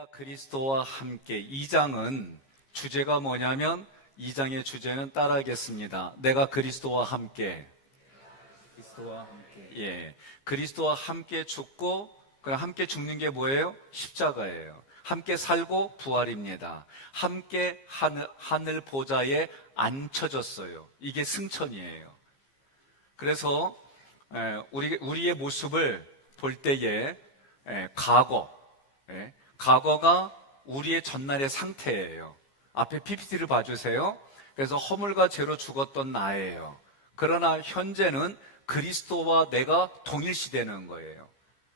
내가 그리스도와 함께 2장은 주제가 뭐냐면 2장의 주제는 따라하겠습니다. 내가 그리스도와 함께 그리스도와 함께 죽고 함께 죽는 게 뭐예요? 십자가예요. 함께 살고 부활입니다. 함께 하늘 보좌에 앉혀졌어요. 이게 승천이에요. 그래서 우리의 모습을 볼 때에 과거가 우리의 전날의 상태예요. 앞에 PPT를 봐주세요. 그래서 허물과 죄로 죽었던 나예요. 그러나 현재는 그리스도와 내가 동일시되는 거예요.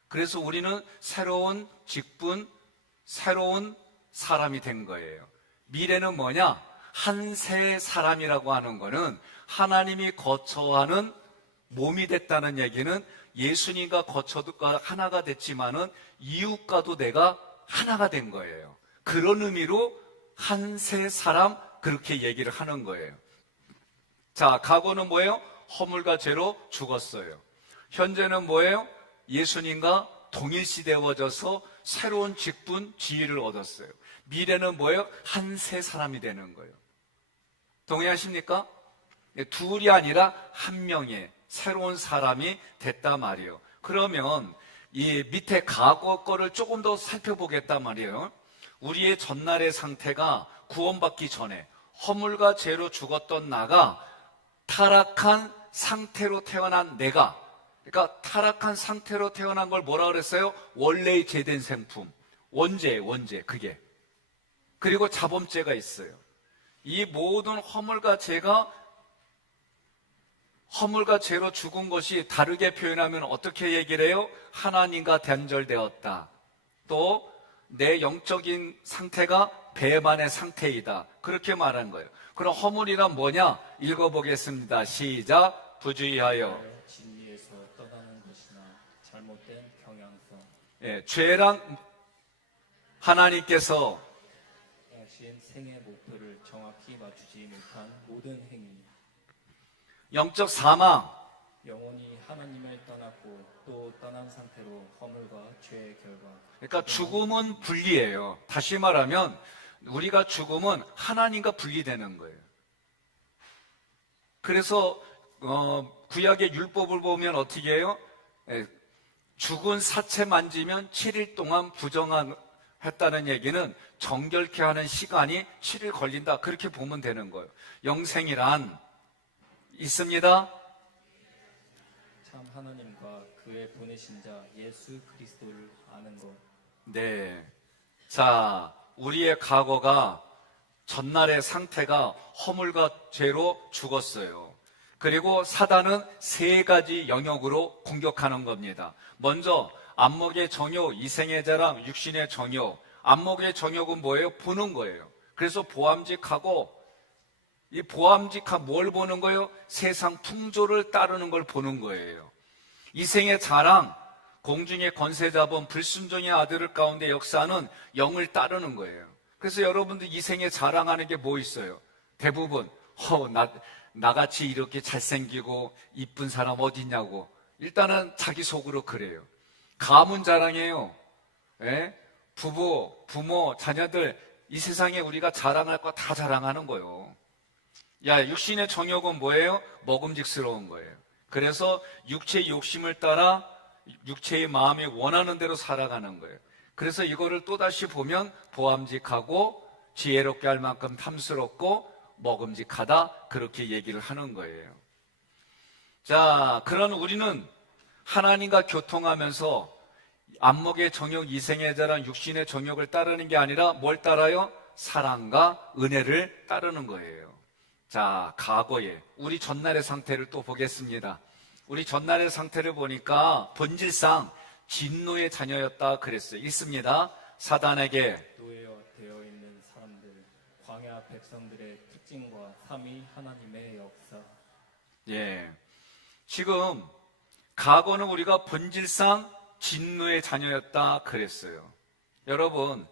그래서 우리는 새로운 직분, 새로운 사람이 된 거예요. 미래는 뭐냐? 한 새 사람이라고 하는 거는 하나님이 거처하는 몸이 됐다는 얘기는 예수님과 거처가 하나가 됐지만은 이웃과도 내가 하나가 된 거예요. 그런 의미로 한 새 사람 그렇게 얘기를 하는 거예요. 자, 과거는 뭐예요? 허물과 죄로 죽었어요. 현재는 뭐예요? 예수님과 동일시되어져서 새로운 직분, 지위를 얻었어요. 미래는 뭐예요? 한 새 사람이 되는 거예요. 동의하십니까? 둘이 아니라 한 명의 새로운 사람이 됐단 말이에요. 그러면 이 밑에 과거 거를 조금 더 살펴보겠단 말이에요. 우리의 전날의 상태가 구원받기 전에 허물과 죄로 죽었던 나가 타락한 상태로 태어난 내가, 그러니까 타락한 상태로 태어난 걸 뭐라 그랬어요? 원래의 죄된 생품, 원죄 그게. 그리고 자범죄가 있어요. 이 모든 허물과 죄로 죽은 것이 다르게 표현하면 어떻게 얘기를 해요? 하나님과 단절되었다. 또 내 영적인 상태가 배반의 상태이다. 그렇게 말한 거예요. 그럼 허물이란 뭐냐? 읽어보겠습니다. 시작. 부주의하여 진리에서 떠나는 것이나 잘못된 경향성. 죄랑 하나님께서 하신 생의 목표를 정확히 맞추지 못한 모든 행위. 영적 사망, 영혼이 하나님을 떠났고 또 떠난 상태로 허물과 죄의 결과. 그러니까 죽음은 분리예요. 다시 말하면 우리가 죽으면 하나님과 분리되는 거예요. 그래서 구약의 율법을 보면 어떻게 해요? 죽은 사체 만지면 7일 동안 부정했다는 얘기는 정결케 하는 시간이 7일 걸린다. 그렇게 보면 되는 거예요. 영생이란 있습니다. 참 하나님과 그의 보내신 자 예수 그리스도를 아는 것. 네. 자, 우리의 과거가 전날의 상태가 허물과 죄로 죽었어요. 그리고 사단은 세 가지 영역으로 공격하는 겁니다. 먼저 안목의 정욕, 이생의 자랑, 육신의 정욕. 안목의 정욕은 뭐예요? 보는 거예요. 그래서 보암직하고, 이 보암직한 뭘 보는 거예요? 세상 풍조를 따르는 걸 보는 거예요. 이생의 자랑, 공중의 권세 잡은 불순종의 아들을 가운데 역사하는 영을 따르는 거예요. 그래서 여러분들 이생에 자랑하는 게 뭐 있어요? 대부분 나같이 이렇게 잘생기고 이쁜 사람 어디 있냐고. 일단은 자기 속으로 그래요. 가문 자랑이에요. 부모, 자녀들 이 세상에 우리가 자랑할 거 다 자랑하는 거예요. 육신의 정욕은 뭐예요? 먹음직스러운 거예요. 그래서 육체의 욕심을 따라 육체의 마음이 원하는 대로 살아가는 거예요. 그래서 이거를 또다시 보면 보암직하고 지혜롭게 할 만큼 탐스럽고 먹음직하다 그렇게 얘기를 하는 거예요. 자, 그런 우리는 하나님과 교통하면서 안목의 정욕, 이생의 자랑, 육신의 정욕을 따르는 게 아니라 뭘 따라요? 사랑과 은혜를 따르는 거예요. 자, 과거에 우리 전날의 상태를 또 보겠습니다. 우리 전날의 상태를 보니까 본질상 진노의 자녀였다 그랬어요. 있습니다. 사단에게 노예되어 있는 사람들, 광야 백성들의 특징과 삼위 하나님의 역사. 지금 과거는 우리가 본질상 진노의 자녀였다 그랬어요. 여러분,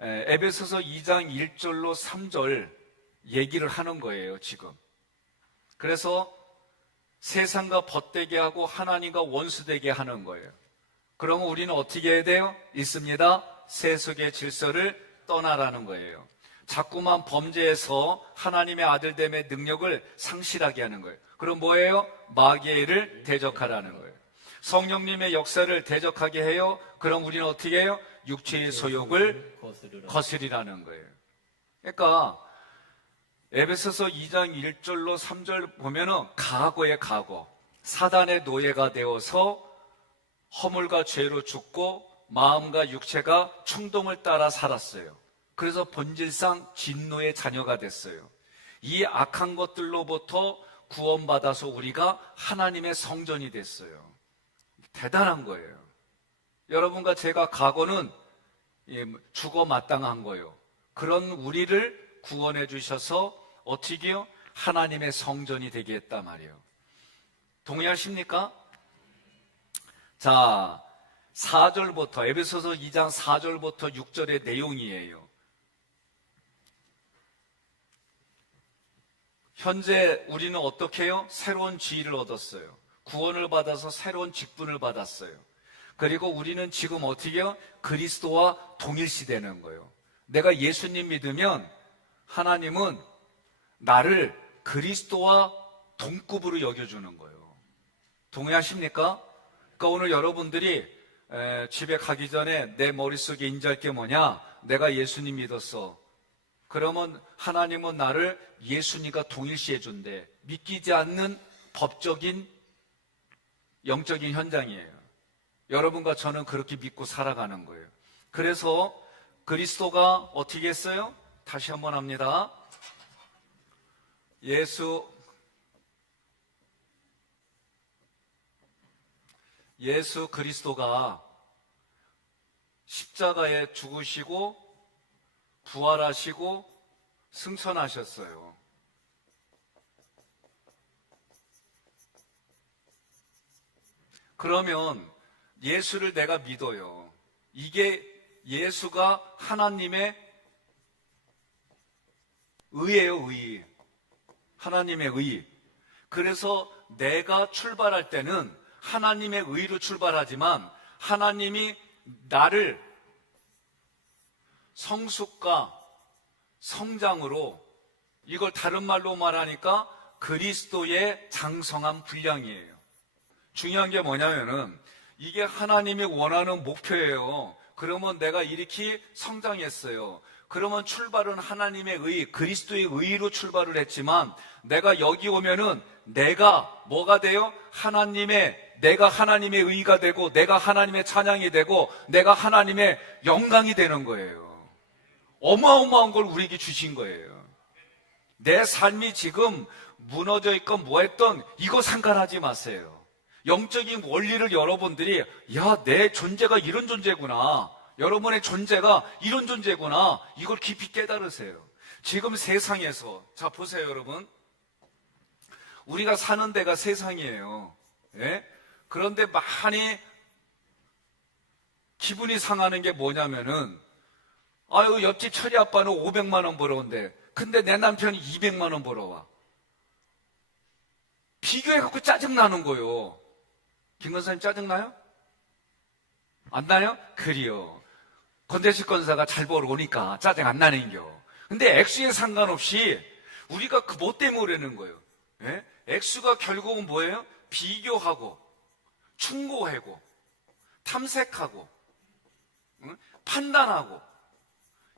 에베소서 2장 1절로 3절 얘기를 하는 거예요, 지금. 그래서 세상과 벗되게 하고 하나님과 원수되게 하는 거예요. 그러면 우리는 어떻게 해야 돼요? 있습니다. 세속의 질서를 떠나라는 거예요. 자꾸만 범죄해서 하나님의 아들됨의 능력을 상실하게 하는 거예요. 그럼 뭐예요? 마귀를 대적하라는 거예요. 성령님의 역사를 대적하게 해요. 그럼 우리는 어떻게 해요? 육체의 소욕을 거스리라는 거예요. 그러니까 에베소서 2장 1절로 3절 보면은 과거의 과거, 사단의 노예가 되어서 허물과 죄로 죽고 마음과 육체가 충동을 따라 살았어요. 그래서 본질상 진노의 자녀가 됐어요. 이 악한 것들로부터 구원받아서 우리가 하나님의 성전이 됐어요. 대단한 거예요. 여러분과 제가 과거는 죽어 마땅한 거예요. 그런 우리를 구원해 주셔서 어떻게요? 하나님의 성전이 되게 했단 말이에요. 동의하십니까? 자, 4절부터 에베소서 2장 4절부터 6절의 내용이에요. 현재 우리는 어떻게 해요? 새로운 지위를 얻었어요. 구원을 받아서 새로운 직분을 받았어요. 그리고 우리는 지금 어떻게 해요? 그리스도와 동일시되는 거예요. 내가 예수님 믿으면 하나님은 나를 그리스도와 동급으로 여겨주는 거예요. 동의하십니까? 그러니까 오늘 여러분들이 집에 가기 전에 내 머릿속에 인지할 게 뭐냐? 내가 예수님 믿었어. 그러면 하나님은 나를 예수님과 동일시해 준대. 믿기지 않는 법적인 영적인 현장이에요. 여러분과 저는 그렇게 믿고 살아가는 거예요. 그래서 그리스도가 어떻게 했어요? 다시 한번 합니다. 예수 그리스도가 십자가에 죽으시고 부활하시고 승천하셨어요. 그러면 예수를 내가 믿어요. 이게 예수가 하나님의 의예요, 의. 하나님의 의. 그래서 내가 출발할 때는 하나님의 의로 출발하지만 하나님이 나를 성숙과 성장으로, 이걸 다른 말로 말하니까 그리스도의 장성한 분량이에요. 중요한 게 뭐냐면은 이게 하나님이 원하는 목표예요. 그러면 내가 이렇게 성장했어요. 그러면 출발은 하나님의 의, 그리스도의 의로 출발을 했지만 내가 여기 오면은 내가 뭐가 돼요? 내가 하나님의 의가 되고 내가 하나님의 찬양이 되고 내가 하나님의 영광이 되는 거예요. 어마어마한 걸 우리에게 주신 거예요. 내 삶이 지금 무너져 있건 뭐했던 이거 상관하지 마세요. 영적인 원리를 여러분들이 내 존재가 이런 존재구나, 여러분의 존재가 이런 존재구나, 이걸 깊이 깨달으세요. 지금 세상에서, 자 보세요 여러분, 우리가 사는 데가 세상이에요. 예? 그런데 많이 기분이 상하는 게 뭐냐면은 옆집 철이 아빠는 500만 원 벌어온대. 근데 내 남편이 200만 원 벌어와. 비교해갖고 짜증나는 거예요. 김 권사님 짜증나요? 안 나요? 그래요. 건대식 권사가 잘 벌어오니까 짜증 안 나는겨. 근데 액수에 상관없이 우리가 뭐 때문에 그러는 거예요? 예? 액수가 결국은 뭐예요? 비교하고 충고하고 탐색하고 판단하고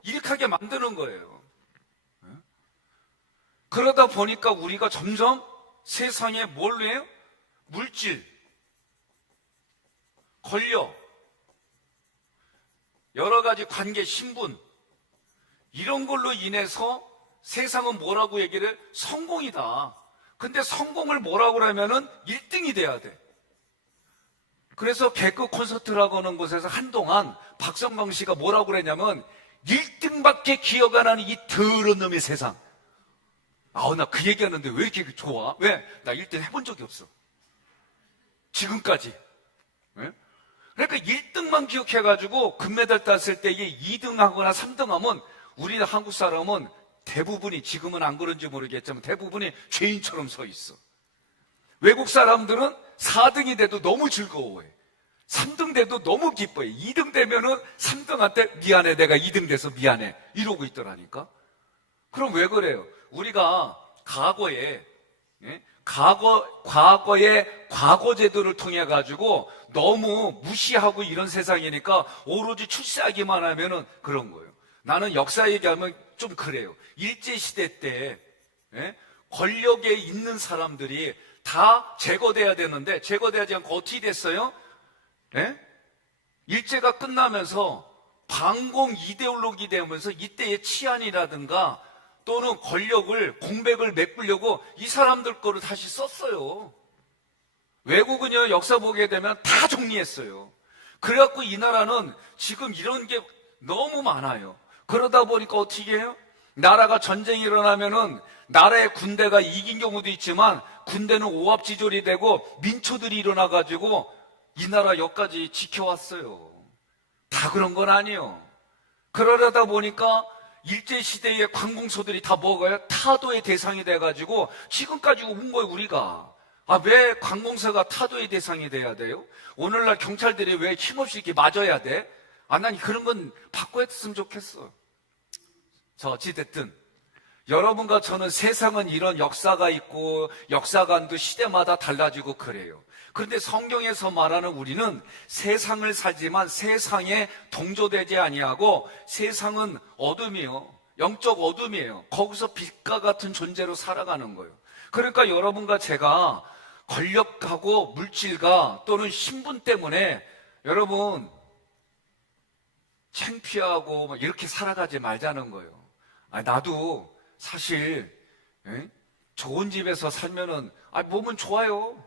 이렇게 하게 만드는 거예요. 그러다 보니까 우리가 점점 세상에 뭘로 해요? 물질, 권력, 여러 가지 관계, 신분, 이런 걸로 인해서 세상은 뭐라고 얘기를 해요? 성공이다. 근데 성공을 뭐라고 그러면은 1등이 돼야 돼. 그래서 개그 콘서트라고 하는 곳에서 한동안 박성광 씨가 뭐라고 그랬냐면 1등밖에 기억 안 하는 이 더러운 놈의 세상. 나 그 얘기하는데 왜 이렇게 좋아? 왜? 나 1등 해본 적이 없어. 지금까지. 왜? 그러니까 1등만 기억해가지고 금메달 땄을 때 이게 2등 하거나 3등 하면 우리 한국 사람은 대부분이, 지금은 안 그런지 모르겠지만 대부분이 죄인처럼 서 있어. 외국 사람들은 4등이 돼도 너무 즐거워해. 3등 돼도 너무 기뻐요. 2등 되면은 3등한테 미안해, 내가 2등 돼서 미안해, 이러고 있더라니까. 그럼 왜 그래요? 우리가 과거에, 예? 과거의 과거 제도를 통해 가지고 너무 무시하고 이런 세상이니까 오로지 출세하기만 하면은 그런 거예요. 나는 역사 얘기하면 좀 그래요. 일제시대 때, 예? 권력에 있는 사람들이 다 제거돼야 되는데 제거되지 않고 어떻게 됐어요? 예? 일제가 끝나면서 반공 이데올로기 되면서 이때의 치안이라든가 또는 권력을 공백을 메꾸려고 이 사람들 거를 다시 썼어요. 외국은요, 역사 보게 되면 다 정리했어요. 그래갖고 이 나라는 지금 이런 게 너무 많아요. 그러다 보니까 어떻게 해요? 나라가 전쟁이 일어나면은 나라의 군대가 이긴 경우도 있지만 군대는 오합지졸이 되고 민초들이 일어나가지고 이 나라 여기까지 지켜왔어요. 다 그런 건 아니에요. 그러다 보니까 일제시대의 관공서들이 다 뭐가요? 타도의 대상이 돼가지고 지금까지 온 거예요, 우리가. 왜 관공서가 타도의 대상이 돼야 돼요? 오늘날 경찰들이 왜 힘없이 이렇게 맞아야 돼? 난 그런 건 바꿔했으면 좋겠어. 어찌됐든 여러분과 저는 세상은 이런 역사가 있고 역사관도 시대마다 달라지고 그래요. 그런데 성경에서 말하는 우리는 세상을 살지만 세상에 동조되지 아니하고 세상은 어둠이요, 영적 어둠이에요. 거기서 빛과 같은 존재로 살아가는 거예요. 그러니까 여러분과 제가 권력하고 물질과 또는 신분 때문에 여러분 창피하고 이렇게 살아가지 말자는 거예요. 나도 사실 좋은 집에서 살면은 몸은 좋아요.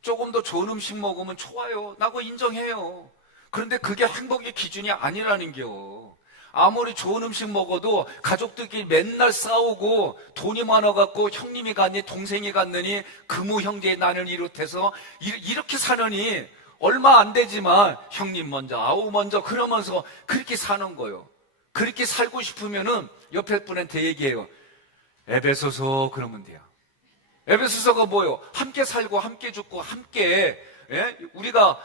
조금 더 좋은 음식 먹으면 좋아요. 나고 인정해요. 그런데 그게 행복의 기준이 아니라는 겨. 아무리 좋은 음식 먹어도 가족들끼리 맨날 싸우고 돈이 많아갖고 형님이 갔니 동생이 갔느니 금우 형제의 난을 비롯해서 이렇게 사느니 얼마 안 되지만 형님 먼저 아우 먼저 그러면서 그렇게 사는 거예요. 그렇게 살고 싶으면은 옆에 분한테 얘기해요. 에베소서 그러면 돼요. 에베소서가 뭐예요? 함께 살고 함께 죽고 함께 우리가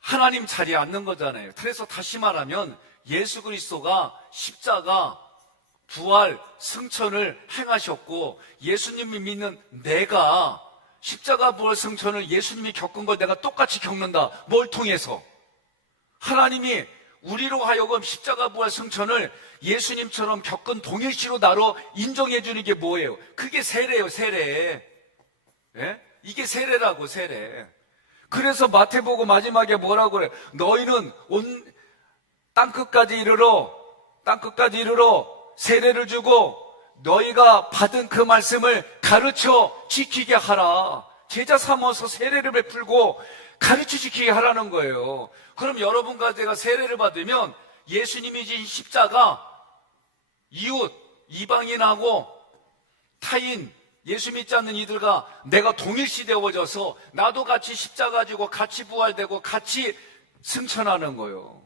하나님 자리에 앉는 거잖아요. 그래서 다시 말하면 예수 그리스도가 십자가 부활 승천을 행하셨고 예수님이 믿는 내가 십자가 부활 승천을 예수님이 겪은 걸 내가 똑같이 겪는다. 뭘 통해서? 하나님이 우리로 하여금 십자가 부활 승천을 예수님처럼 겪은 동일시로 나로 인정해 주는 게 뭐예요? 그게 세례예요, 세례. 이게 세례라고, 세례. 그래서 마태복음 마지막에 뭐라고 그래? 너희는 온 땅끝까지 이르러 세례를 주고 너희가 받은 그 말씀을 가르쳐 지키게 하라. 제자 삼아서 세례를 베풀고 가르쳐 지키게 하라는 거예요. 그럼 여러분과 제가 세례를 받으면 예수님이 진 십자가 이웃, 이방인하고 타인, 예수 믿지 않는 이들과 내가 동일시 되어져서 나도 같이 십자가 지고 같이 부활되고 같이 승천하는 거예요.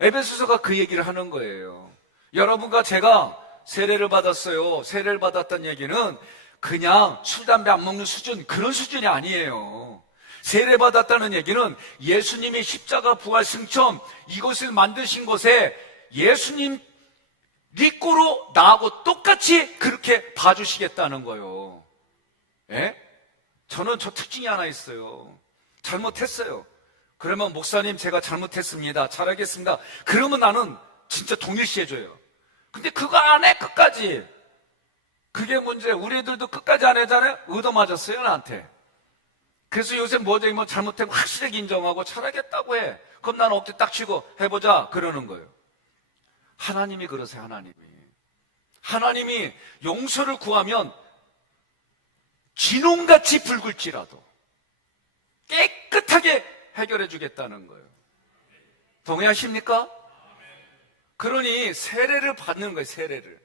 에베소서가 그 얘기를 하는 거예요. 여러분과 제가 세례를 받았어요. 세례를 받았다는 얘기는 그냥 술, 담배 안 먹는 수준, 그런 수준이 아니에요. 세례 받았다는 얘기는 예수님이 십자가 부활 승천 이것을 만드신 것에 예수님 리꼬로 나하고 똑같이 그렇게 봐주시겠다는 거예요. 저는 저 특징이 하나 있어요. 잘못했어요. 그러면 목사님 제가 잘못했습니다. 잘하겠습니다. 그러면 나는 진짜 동일시해줘요. 근데 그거 안 해 끝까지. 그게 문제. 우리 애들도 끝까지 안 하잖아요. 얻어맞았어요 나한테. 그래서 요새 뭐죠? 뭐 잘못하면 확실하게 인정하고 잘하겠다고 해. 그럼 나는 어깨 딱 치고 해보자 그러는 거예요. 하나님이 그러세요. 하나님이 용서를 구하면 진홍같이 붉을지라도 깨끗하게 해결해 주겠다는 거예요. 동의하십니까? 그러니 세례를 받는 거예요. 세례를.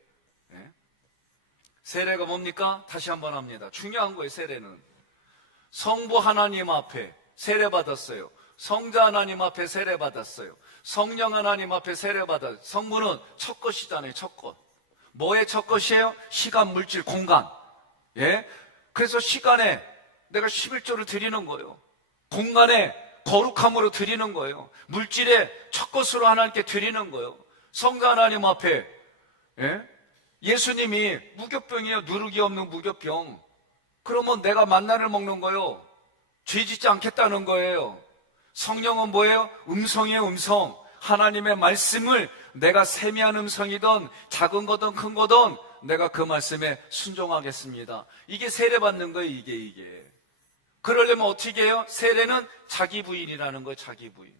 세례가 뭡니까? 다시 한번 합니다. 중요한 거예요. 세례는 성부 하나님 앞에 세례 받았어요. 성자 하나님 앞에 세례 받았어요. 성령 하나님 앞에 세례 받았어요. 성부는 첫 것이잖아요. 첫 것. 뭐의 첫 것이에요? 시간, 물질, 공간. 그래서 시간에 내가 11조를 드리는 거예요. 공간에 거룩함으로 드리는 거예요. 물질의 첫 것으로 하나님께 드리는 거예요. 성자 하나님 앞에, 예수님이 무교병이에요. 누룩이 없는 무교병. 그러면 내가 만나를 먹는 거예요. 죄 짓지 않겠다는 거예요. 성령은 뭐예요? 음성이에요, 음성. 하나님의 말씀을 내가 세미한 음성이든 작은 거든 큰 거든 내가 그 말씀에 순종하겠습니다. 이게 세례받는 거예요, 이게. 그러려면 어떻게 해요? 세례는 자기 부인이라는 거예요, 자기 부인.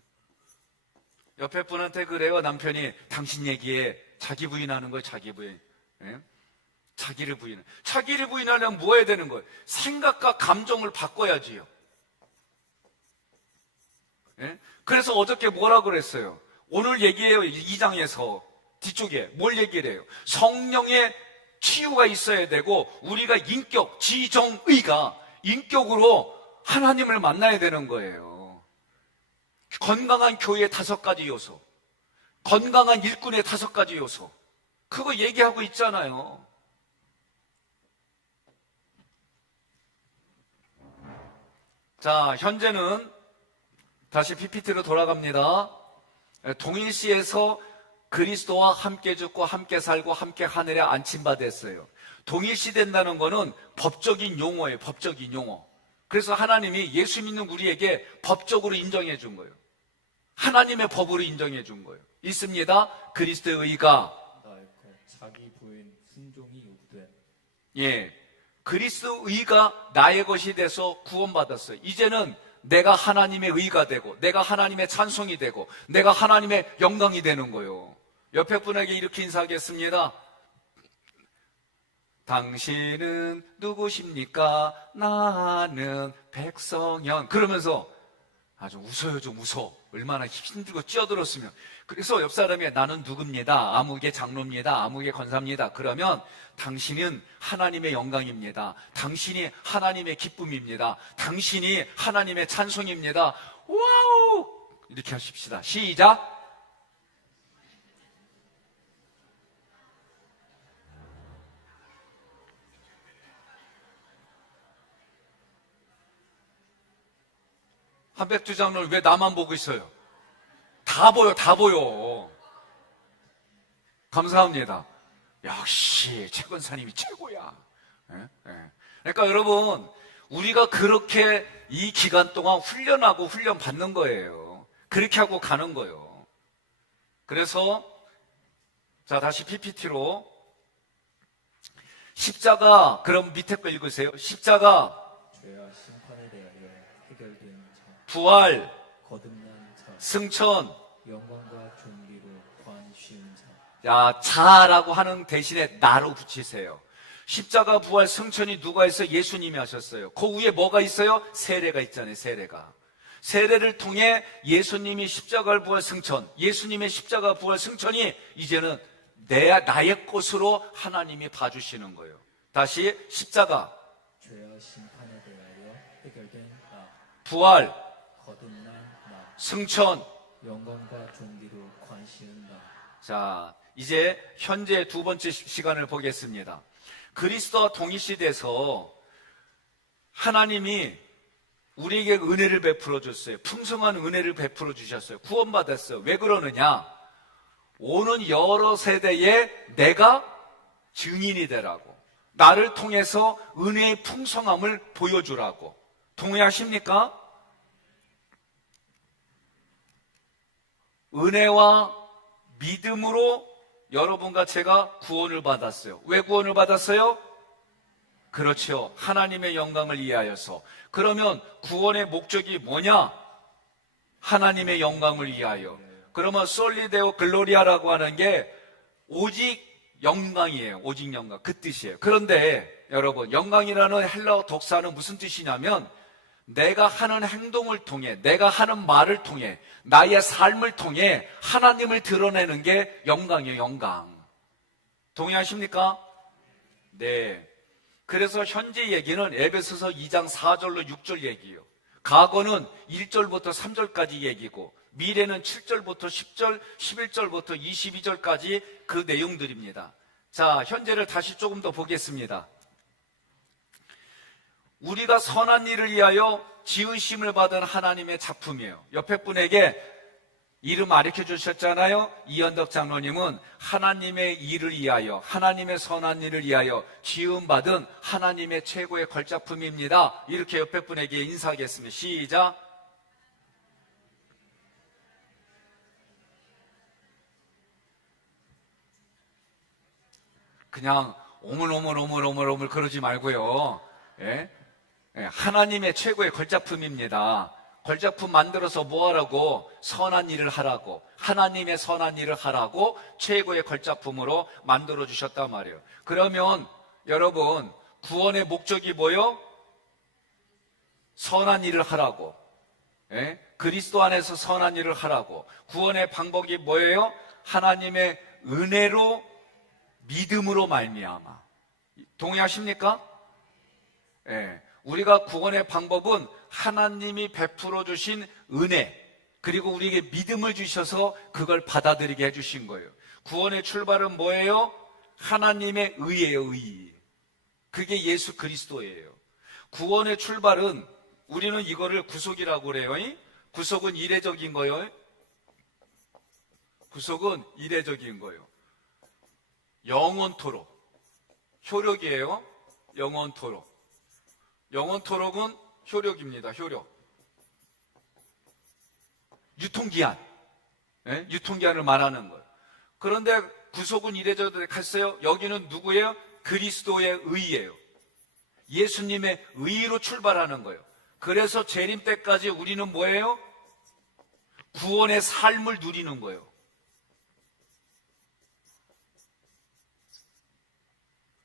옆에 분한테 그래요, 남편이. 당신 얘기에 자기 부인하는 거예요, 자기 부인. 자기를 부인. 자기를 부인하려면 뭐 해야 되는 거예요? 생각과 감정을 바꿔야지요. 그래서 어저께 뭐라고 그랬어요? 오늘 얘기해요. 2장에서 뒤쪽에 뭘 얘기를 해요? 성령의 치유가 있어야 되고 우리가 인격, 지정의가 인격으로 하나님을 만나야 되는 거예요. 건강한 교회의 5가지 요소, 건강한 일꾼의 5가지 요소, 그거 얘기하고 있잖아요. 자, 현재는 다시 PPT로 돌아갑니다. 동일시에서 그리스도와 함께 죽고 함께 살고 함께 하늘에 안침받았어요. 동일시 된다는 거는 법적인 용어예요. 법적인 용어. 그래서 하나님이 예수 믿는 우리에게 법적으로 인정해 준 거예요. 하나님의 법으로 인정해 준 거예요. 있습니다. 그리스도의 의가 나의 것, 자기 부인 순종이 요구됨. 예, 그리스도의 의가 나의 것이 돼서 구원받았어요. 이제는 내가 하나님의 의가 되고 내가 하나님의 찬송이 되고 내가 하나님의 영광이 되는 거예요. 옆에 분에게 이렇게 인사하겠습니다. 당신은 누구십니까? 나는 백성현. 그러면서 아주 웃어요. 좀 웃어. 얼마나 힘들고 찌어들었으면. 그래서 옆 사람이 나는 누굽니다. 아무개 장로입니다. 아무개 권사입니다. 그러면 당신은 하나님의 영광입니다. 당신이 하나님의 기쁨입니다. 당신이 하나님의 찬송입니다. 와우! 이렇게 하십시다. 시작. 한백주 장로를 왜 나만 보고 있어요? 다 보여, 다 보여. 감사합니다. 역시 최 권사님이 최고야. 그러니까 여러분, 우리가 그렇게 이 기간 동안 훈련하고 훈련 받는 거예요. 그렇게 하고 가는 거예요. 그래서 자, 다시 PPT로 십자가, 그럼 밑에 거 읽으세요. 십자가, 죄와 심판에 대하여 해결된 자, 부활, 거듭난 자, 승천. 영광과 존귀로 관 씌운 자. 자, 자라고 하는 대신에 나로 붙이세요. 십자가, 부활, 승천이 누가 했어요? 예수님이 하셨어요. 그 위에 뭐가 있어요? 세례가 있잖아요. 세례가. 세례를 통해 예수님이 십자가, 부활, 승천, 예수님의 십자가, 부활, 승천이 이제는 나의 것으로 하나님이 봐주시는 거예요. 다시 십자가, 죄와 심판에 대하여 해결된 나, 부활, 거듭난 나, 승천. 영광과 존귀로 관 씌운 나. 자, 이제 현재 두 번째 시간을 보겠습니다. 그리스도와 동일시돼서 하나님이 우리에게 은혜를 베풀어 줬어요. 풍성한 은혜를 베풀어 주셨어요. 구원받았어요. 왜 그러느냐? 오는 여러 세대에 내가 증인이 되라고, 나를 통해서 은혜의 풍성함을 보여주라고. 동의하십니까? 은혜와 믿음으로 여러분과 제가 구원을 받았어요. 왜 구원을 받았어요? 그렇죠. 하나님의 영광을 위하여서. 그러면 구원의 목적이 뭐냐? 하나님의 영광을 위하여. 그러면 솔리데오 글로리아라고 하는 게 오직 영광이에요. 오직 영광. 그 뜻이에요. 그런데 여러분, 영광이라는 헬라어 독사는 무슨 뜻이냐면 내가 하는 행동을 통해, 내가 하는 말을 통해, 나의 삶을 통해 하나님을 드러내는 게 영광이에요. 영광. 동의하십니까? 네. 그래서 현재 얘기는 에베소서 2장 4절로 6절 얘기예요. 과거는 1절부터 3절까지 얘기고 미래는 7절부터 10절, 11절부터 22절까지 그 내용들입니다. 자, 현재를 다시 조금 더 보겠습니다. 우리가 선한 일을 위하여 지으심을 받은 하나님의 작품이에요. 옆에 분에게 이름 가르쳐 주셨잖아요. 이현덕 장로님은 하나님의 일을 위하여, 하나님의 선한 일을 위하여 지음받은 하나님의 최고의 걸작품입니다. 이렇게 옆에 분에게 인사하겠습니다. 시작. 그냥 오물오물 그러지 말고요. 예? 하나님의 최고의 걸작품입니다. 걸작품 만들어서 뭐 하라고? 선한 일을 하라고. 하나님의 선한 일을 하라고 최고의 걸작품으로 만들어 주셨단 말이에요. 그러면 여러분, 구원의 목적이 뭐요? 선한 일을 하라고. 예? 그리스도 안에서 선한 일을 하라고. 구원의 방법이 뭐예요? 하나님의 은혜로 믿음으로 말미암아. 동의하십니까? 예. 우리가 구원의 방법은 하나님이 베풀어 주신 은혜, 그리고 우리에게 믿음을 주셔서 그걸 받아들이게 해주신 거예요. 구원의 출발은 뭐예요? 하나님의 의예요, 의. 그게 예수 그리스도예요. 구원의 출발은 우리는 이거를 구속이라고 그래요. 구속은 이례적인 거예요. 구속은 이례적인 거예요. 영원토록. 효력이에요. 영원토록. 영원토록은 효력입니다. 효력. 유통기한. 네? 유통기한을 말하는 거예요. 그런데 구속은 이래저래 갔어요. 여기는 누구예요? 그리스도의 의예요. 예수님의 의로 출발하는 거예요. 그래서 재림 때까지 우리는 뭐예요? 구원의 삶을 누리는 거예요.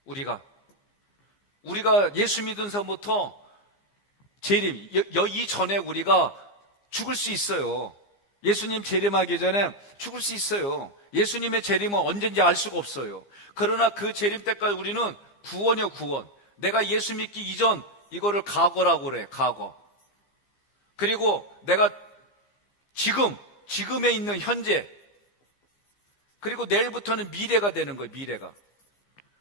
우리가 예수 믿은 서부터 재림, 이전에 우리가 죽을 수 있어요. 예수님 재림하기 전에 죽을 수 있어요. 예수님의 재림은 언제인지 알 수가 없어요. 그러나 그 재림 때까지 우리는 구원이요, 구원. 내가 예수 믿기 이전 이거를 과거라고 그래, 과거. 그리고 내가 지금에 있는 현재, 그리고 내일부터는 미래가 되는 거예요, 미래가.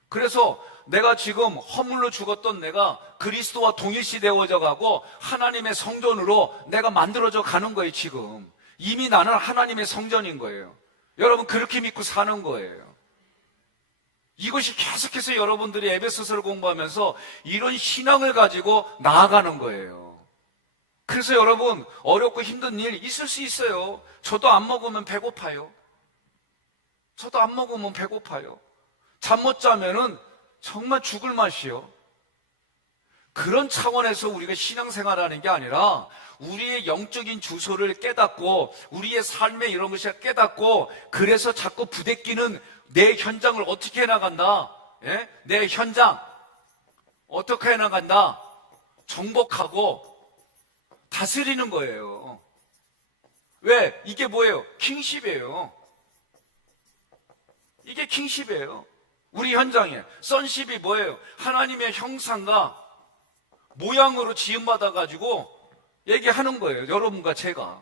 그래서 내가 지금 허물로 죽었던 내가 그리스도와 동일시 되어져 가고 하나님의 성전으로 내가 만들어져 가는 거예요, 지금. 이미 나는 하나님의 성전인 거예요. 여러분, 그렇게 믿고 사는 거예요. 이것이 계속해서 여러분들이 에베소서를 공부하면서 이런 신앙을 가지고 나아가는 거예요. 그래서 여러분, 어렵고 힘든 일 있을 수 있어요. 저도 안 먹으면 배고파요. 잠 못 자면은 정말 죽을 맛이요. 그런 차원에서 우리가 신앙생활하는 게 아니라 우리의 영적인 주소를 깨닫고 우리의 삶의 이런 것을 깨닫고, 그래서 자꾸 부대끼는 내 현장을 어떻게 해나간다. 예? 내 현장 어떻게 해나간다. 정복하고 다스리는 거예요. 왜? 이게 뭐예요? 킹십이에요. 이게 킹십이에요. 우리 현장에 선십이 뭐예요? 하나님의 형상과 모양으로 지음받아가지고 얘기하는 거예요. 여러분과 제가.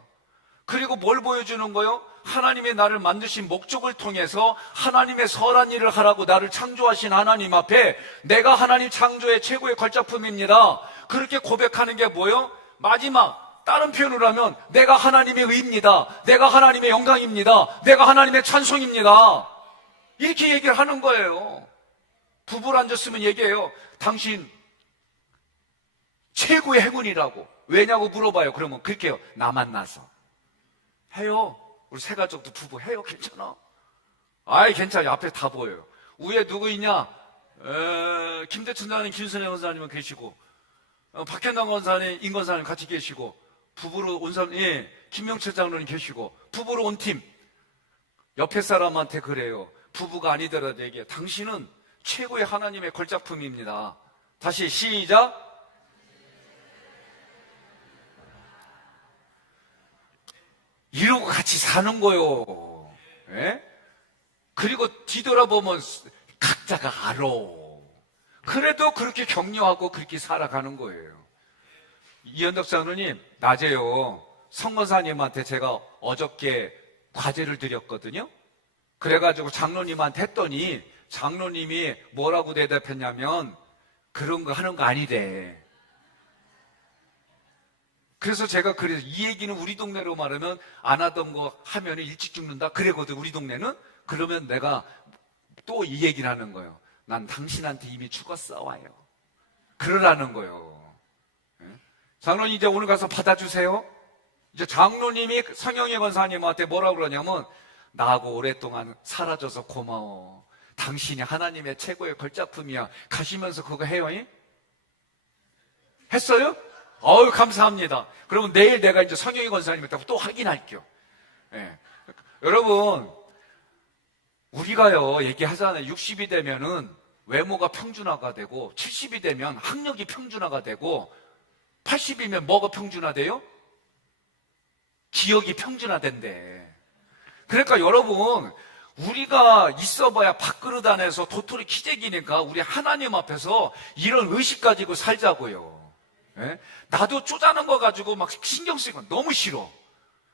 그리고 뭘 보여주는 거예요? 하나님의 나를 만드신 목적을 통해서 하나님의 선한 일을 하라고 나를 창조하신 하나님 앞에 내가 하나님 창조의 최고의 걸작품입니다. 그렇게 고백하는 게 뭐예요? 마지막 다른 표현을 하면 내가 하나님의 의입니다. 내가 하나님의 영광입니다. 내가 하나님의 찬송입니다. 이렇게 얘기를 하는 거예요. 부부를 앉았으면 얘기해요. 당신 최고의 행운이라고. 왜냐고 물어봐요. 그러면 그렇게 해요. 나 만나서. 해요. 우리 세 가족도 부부 해요. 괜찮아. 아이, 괜찮아요. 앞에 다 보여요. 위에 누구 있냐? 김대춘 장님, 김순애 원사님은 계시고, 박현당 원사님, 임 원사님 같이 계시고, 부부로 온 사람, 김명철 장로님 계시고, 부부로 온 팀. 옆에 사람한테 그래요. 부부가 아니더라도 얘기해. 당신은 최고의 하나님의 걸작품입니다. 다시 시작. 이러고 같이 사는 거요. 예? 그리고 뒤돌아보면 각자가 알아. 그래도 그렇게 격려하고 그렇게 살아가는 거예요. 이현덕 장로님, 낮에요. 성건사님한테 제가 어저께 과제를 드렸거든요. 그래가지고 장로님한테 했더니 장로님이 뭐라고 대답했냐면 그런 거 하는 거 아니래. 그래서 제가 그래서 이 얘기는 우리 동네로 말하면 안 하던 거 하면 일찍 죽는다 그래거든 우리 동네는. 그러면 내가 또 이 얘기를 하는 거예요. 난 당신한테 이미 죽었어 와요. 그러라는 거예요. 예? 장로님 이제 오늘 가서 받아주세요. 이제 장로님이 성영애 권사님한테 뭐라고 그러냐면 나하고 오랫동안 살아줘서 고마워. 당신이 하나님의 최고의 걸작품이야. 가시면서 그거 해요? 잉? 했어요? 어우 감사합니다. 그러면 내일 내가 이제 성영애 권사님한테 또 확인할게요. 예. 여러분 우리가요 얘기하잖아요. 60이 되면은 외모가 평준화가 되고 70이 되면 학력이 평준화가 되고 80이면 뭐가 평준화돼요? 기억이 평준화된대. 그러니까 여러분 우리가 있어봐야 밥그릇 안에서 도토리 키재기니까 우리 하나님 앞에서 이런 의식 가지고 살자고요. 예? 나도 쪼자는 거 가지고 막 신경 쓰고 너무 싫어.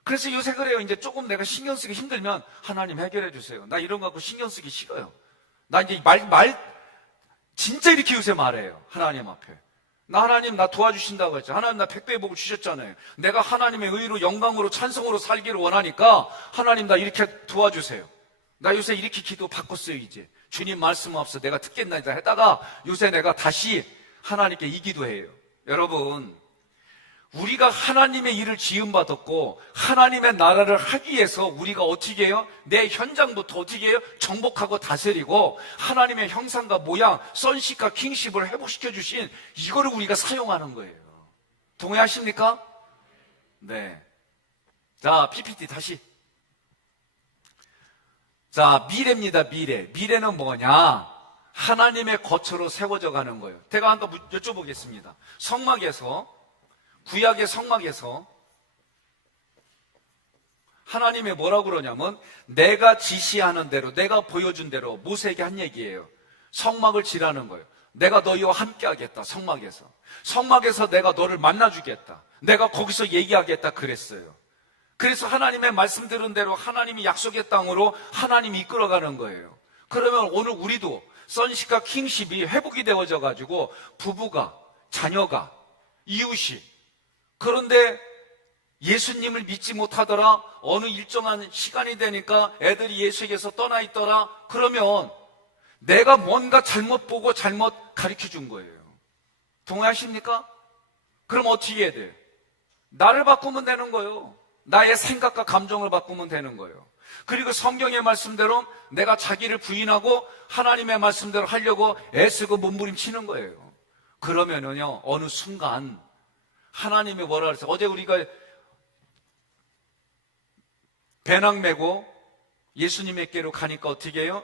그래서 요새 그래요. 이제 조금 내가 신경 쓰기 힘들면 하나님 해결해 주세요. 나 이런 거 갖고 신경 쓰기 싫어요. 나 이제 진짜 이렇게 요새 말해요. 하나님 앞에. 나 하나님 나 도와주신다고 했죠. 하나님 나 100배의 복을 주셨잖아요. 내가 하나님의 의로 영광으로 찬송으로 살기를 원하니까 하나님 나 이렇게 도와주세요. 나 요새 이렇게 기도 바꿨어요. 이제 주님 말씀 없어 내가 듣겠나이다 했다가 요새 내가 다시 하나님께 이 기도해요. 여러분 우리가 하나님의 일을 지음받았고 하나님의 나라를 하기 위해서 우리가 어떻게 해요? 내 현장부터 어떻게 해요? 정복하고 다스리고 하나님의 형상과 모양, sonship과 kingship을 회복시켜 주신 이거를 우리가 사용하는 거예요. 동의하십니까? 네. 자, PPT 다시. 자, 미래입니다. 미래. 미래는 뭐냐? 하나님의 거처로 세워져 가는 거예요. 제가 한번 여쭤보겠습니다. 성막에서 구약의 성막에서 하나님이 뭐라고 그러냐면 내가 지시하는 대로 내가 보여준 대로 모세에게 한 얘기예요. 성막을 지라는 거예요. 내가 너희와 함께 하겠다. 성막에서 내가 너를 만나주겠다. 내가 거기서 얘기하겠다 그랬어요. 그래서 하나님의 말씀 들은 대로 하나님이 약속의 땅으로 하나님이 이끌어가는 거예요. 그러면 오늘 우리도 sonship과 kingship이 회복이 되어져 가지고 부부가 자녀가 이웃이 그런데 예수님을 믿지 못하더라. 어느 일정한 시간이 되니까 애들이 예수에게서 떠나 있더라. 그러면 내가 뭔가 잘못 보고 잘못 가르쳐 준 거예요. 동의하십니까? 그럼 어떻게 해야 돼요? 나를 바꾸면 되는 거예요. 나의 생각과 감정을 바꾸면 되는 거예요. 그리고 성경의 말씀대로 내가 자기를 부인하고 하나님의 말씀대로 하려고 애쓰고 몸부림치는 거예요. 그러면은요 어느 순간 하나님이 뭐라 그랬어요? 어제 우리가 배낭 메고 예수님에게로 가니까 어떻게 해요?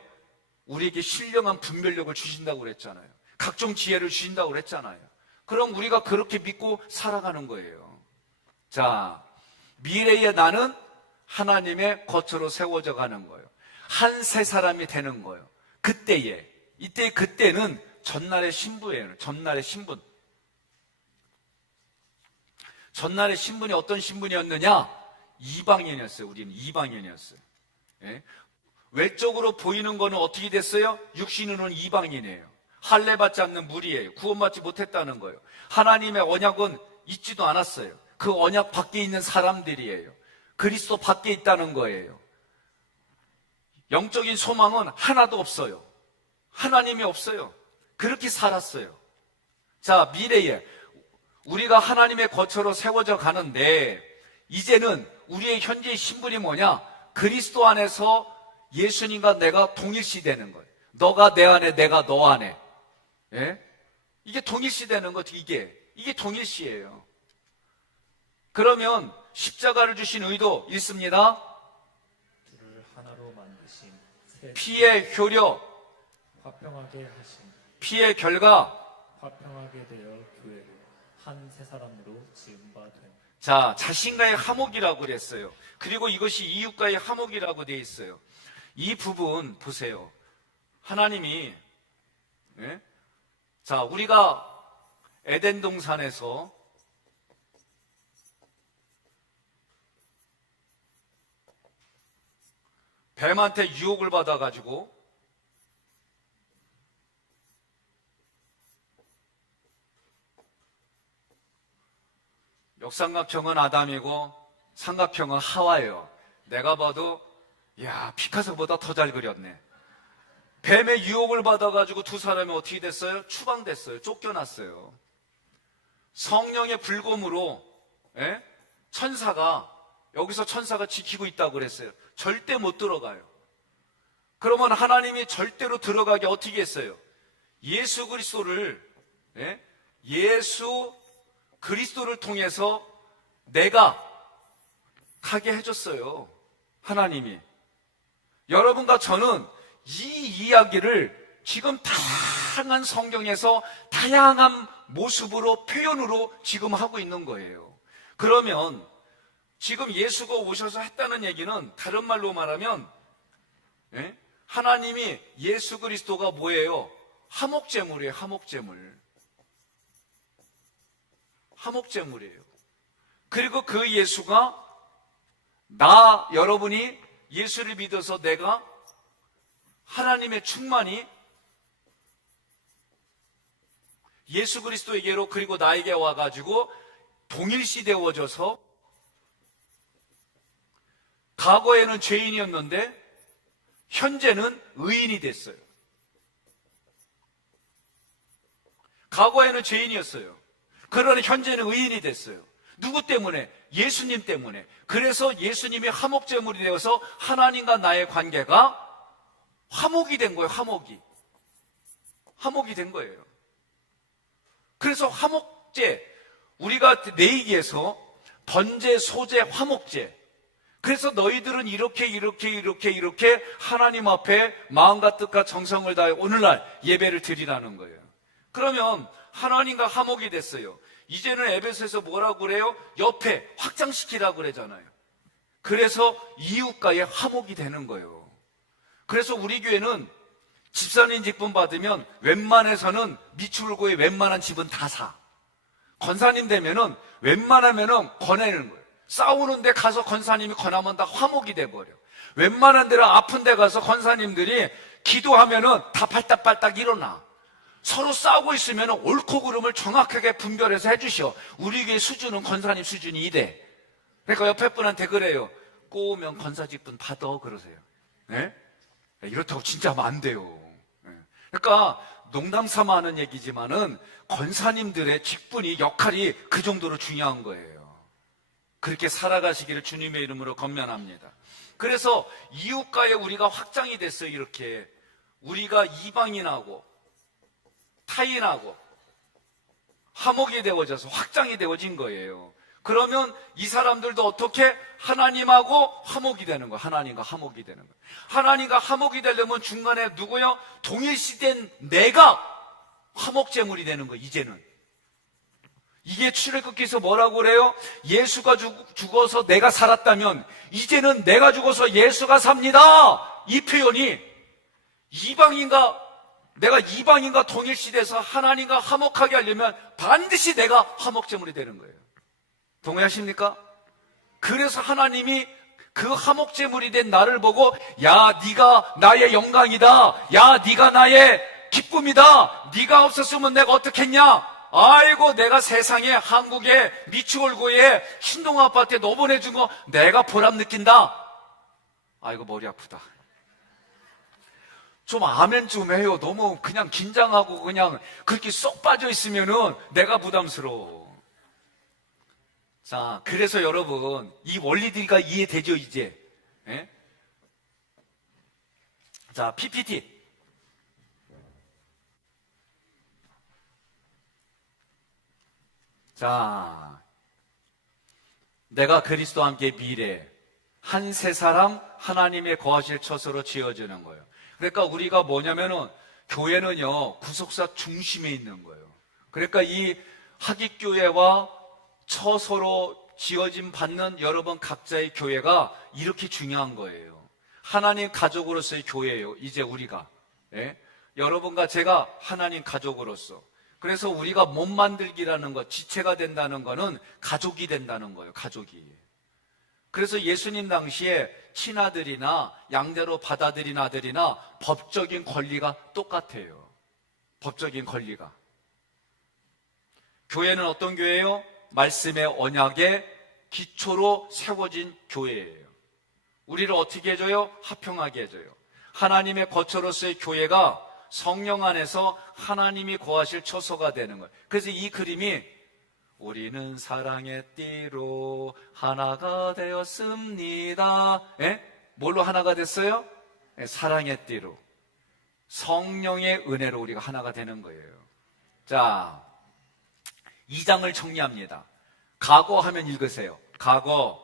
우리에게 신령한 분별력을 주신다고 그랬잖아요. 각종 지혜를 주신다고 그랬잖아요. 그럼 우리가 그렇게 믿고 살아가는 거예요. 자, 미래의 나는 하나님의 거처로 세워져 가는 거예요. 한 세 사람이 되는 거예요. 그때는 전날의 신부예요. 전날의 신분. 전날의 신분이 어떤 신분이었느냐? 이방인이었어요. 우리는 이방인이었어요. 예? 외적으로 보이는 거는 어떻게 됐어요? 육신으로는 이방인이에요. 할례 받지 않는 무리예요. 구원받지 못했다는 거예요. 하나님의 언약은 있지도 않았어요. 그 언약 밖에 있는 사람들이에요. 그리스도 밖에 있다는 거예요. 영적인 소망은 하나도 없어요. 하나님이 없어요. 그렇게 살았어요. 자, 미래에 우리가 하나님의 거처로 세워져 가는데 이제는 우리의 현재의 신분이 뭐냐? 그리스도 안에서 예수님과 내가 동일시 되는 거예요. 너가 내 안에 내가 너 안에. 예? 이게 동일시 되는 거죠. 이게 동일시예요. 그러면 십자가를 주신 의도 있습니다. 둘을 하나로 만드신 피의 효력, 화평하게 하신 피의 결과. 화평하게 되어 교회를 한 세 사람으로 지은 바 됨. 자, 자신과의 화목이라고 그랬어요. 그리고 이것이 이웃과의 화목이라고 되어 있어요. 이 부분 보세요. 하나님이 예? 자, 우리가 에덴 동산에서 뱀한테 유혹을 받아가지고 역삼각형은 아담이고 삼각형은 하와예요. 내가 봐도 야, 피카소보다 더 잘 그렸네. 뱀의 유혹을 받아가지고 두 사람이 어떻게 됐어요? 추방됐어요. 쫓겨났어요. 성령의 불곰으로 천사가 여기서 천사가 지키고 있다고 그랬어요. 절대 못 들어가요. 그러면 하나님이 절대로 들어가게 어떻게 했어요? 예수 그리스도를 통해서 내가 가게 해줬어요. 하나님이. 여러분과 저는 이 이야기를 지금 다양한 성경에서 다양한 모습으로 표현으로 지금 하고 있는 거예요. 그러면 지금 예수가 오셔서 했다는 얘기는 다른 말로 말하면 하나님이 예수 그리스도가 뭐예요? 화목제물이에요. 화목제물이에요. 그리고 그 예수가 여러분이 예수를 믿어서 내가 하나님의 충만이 예수 그리스도에게로 그리고 나에게 와가지고 동일시 되어져서 과거에는 죄인이었는데 현재는 의인이 됐어요. 과거에는 죄인이었어요. 그러나 현재는 의인이 됐어요. 누구 때문에? 예수님 때문에. 그래서 예수님이 화목제물이 되어서 하나님과 나의 관계가 화목이 된 거예요. 화목이 된 거예요. 그래서 화목제, 우리가 내이기에서 번제, 소제, 화목제. 그래서 너희들은 이렇게 하나님 앞에 마음과 뜻과 정성을 다해 오늘날 예배를 드리라는 거예요. 그러면 하나님과 화목이 됐어요. 이제는 에베소에서 뭐라고 그래요? 옆에 확장시키라고 그러잖아요. 그래서 이웃과의 화목이 되는 거예요. 그래서 우리 교회는 집사님 직분 받으면 웬만해서는 미추홀고에 웬만한 집은 다 사. 권사님 되면은 웬만하면은 권해는 거예요. 싸우는데 가서 권사님이 권하면 다 화목이 돼버려. 웬만한 데로 아픈 데 가서 권사님들이 기도하면은 다 발딱발딱 일어나. 서로 싸우고 있으면 옳고 그름을 정확하게 분별해서 해주셔. 우리 교회 수준은 권사님 수준이 이래. 그러니까 옆에 분한테 그래요. 꼬우면 권사 직분 받아 그러세요. 네? 이렇다고 진짜 하면 안 돼요. 그러니까 농담 삼아 하는 얘기지만은 권사님들의 직분이 역할이 그 정도로 중요한 거예요. 그렇게 살아가시기를 주님의 이름으로 권면합니다. 그래서 이웃과의 우리가 확장이 됐어요. 이렇게 우리가 이방인하고 타인하고 화목이 되어져서 확장이 되어진 거예요. 그러면 이 사람들도 어떻게 하나님하고 화목이 되는 거예요. 하나님과 화목이 되는 거예요. 하나님과 화목이 되려면 중간에 누구요? 동일시된 내가 화목제물이 되는 거예요. 이제는 이게 출애굽기에서 뭐라고 그래요? 예수가 죽어서 내가 살았다면 이제는 내가 죽어서 예수가 삽니다. 이 표현이 내가 이방인과 동일시돼서 하나님과 화목하게 하려면 반드시 내가 화목제물이 되는 거예요. 동의하십니까? 그래서 하나님이 그 화목제물이 된 나를 보고 야, 네가 나의 영광이다. 야, 네가 나의 기쁨이다. 네가 없었으면 내가 어떻겠냐? 아이고, 내가 세상에 한국에 미추홀구에 신동 아파트에 너 보내준 거 내가 보람 느낀다. 아이고, 머리 아프다. 좀 아멘 좀 해요. 너무 그냥 긴장하고 그냥 그렇게 쏙 빠져 있으면은 내가 부담스러워. 자, 그래서 여러분 이 원리들과 이해되죠 이제? 예? 자, PPT. 자, 내가 그리스도와 함께 미래 한 세 사람 하나님의 거하실 처소로 지어지는 거예요. 그러니까 우리가 뭐냐면은 교회는요 구속사 중심에 있는 거예요. 그러니까 이 하깃교회와 처소로 지어짐 받는 여러분 각자의 교회가 이렇게 중요한 거예요. 하나님 가족으로서의 교회예요. 이제 우리가 여러분과 제가 하나님 가족으로서. 그래서 우리가 몸 만들기라는 것, 지체가 된다는 거는 가족이 된다는 거예요. 가족이. 그래서 예수님 당시에 친아들이나 양대로 받아들인 아들이나 법적인 권리가 똑같아요. 법적인 권리가. 교회는 어떤 교회예요? 말씀의 언약의 기초로 세워진 교회예요. 우리를 어떻게 해줘요? 화평하게 해줘요. 하나님의 거처로서의 교회가 성령 안에서 하나님이 거하실 처소가 되는 거예요. 그래서 이 그림이 우리는 사랑의 띠로 하나가 되었습니다. 예? 뭘로 하나가 됐어요? 예, 사랑의 띠로. 성령의 은혜로 우리가 하나가 되는 거예요. 자, 2장을 정리합니다. 과거 하면 읽으세요. 과거.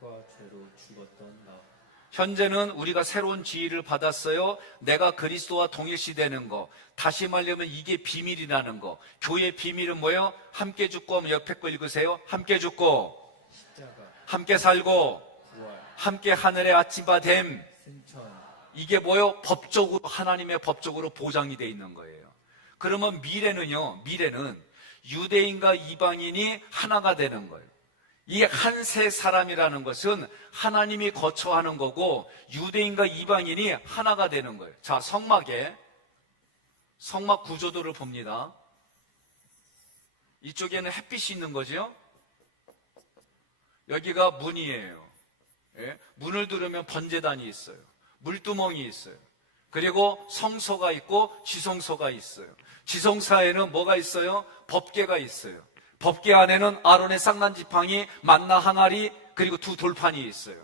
과 죄로 죽었던 나. 현재는 우리가 새로운 지위를 받았어요. 내가 그리스도와 동일시되는 거. 다시 말하면 이게 비밀이라는 거. 교회의 비밀은 뭐예요? 함께 죽고 하면 옆에 거 읽으세요. 함께 죽고, 십자가, 함께 살고, 부활, 함께 하늘의 아침바 됨. 승천. 이게 뭐예요? 법적으로, 하나님의 법적으로 보장이 돼 있는 거예요. 그러면 미래는요, 미래는 유대인과 이방인이 하나가 되는 거예요. 이 한 세 사람이라는 것은 하나님이 거처하는 거고 유대인과 이방인이 하나가 되는 거예요. 자, 성막 구조도를 봅니다. 이쪽에는 햇빛이 있는 거죠. 여기가 문이에요. 예? 문을 두르면 번제단이 있어요. 물두멍이 있어요. 그리고 성소가 있고 지성소가 있어요. 지성사에는 뭐가 있어요? 법궤가 있어요. 법궤 안에는 아론의 쌍난 지팡이, 만나 항아리, 그리고 두 돌판이 있어요.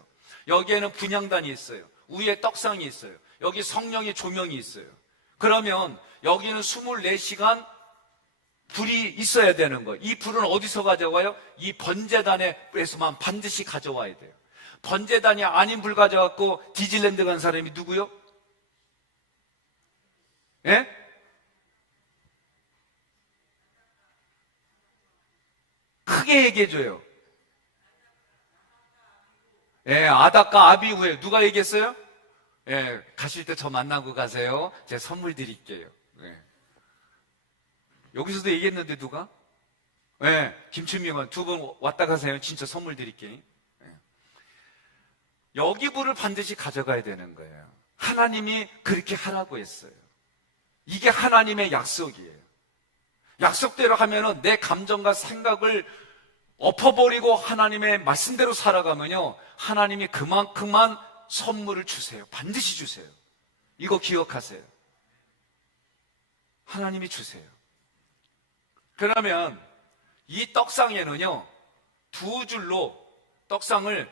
여기에는 분향단이 있어요. 위에 떡상이 있어요. 여기 성령의 조명이 있어요. 그러면 여기는 24시간 불이 있어야 되는 거예요. 이 불은 어디서 가져와요? 이 번제단에서만 반드시 가져와야 돼요. 번제단이 아닌 불 가져갖고 디즈랜드 간 사람이 누구요? 예? 크게 얘기해줘요. 예, 아닥과 아비후에 누가 얘기했어요? 예, 가실 때 저 만나고 가세요. 제가 선물 드릴게요. 예. 여기서도 얘기했는데 누가? 예, 김춘명은 두 분 왔다 가세요. 진짜 선물 드릴게요. 예. 여기 불을 반드시 가져가야 되는 거예요. 하나님이 그렇게 하라고 했어요. 이게 하나님의 약속이에요. 약속대로 하면은 내 감정과 생각을 엎어버리고 하나님의 말씀대로 살아가면요, 하나님이 그만큼만 선물을 주세요. 반드시 주세요. 이거 기억하세요. 하나님이 주세요. 그러면 이 떡상에는요, 두 줄로 떡상이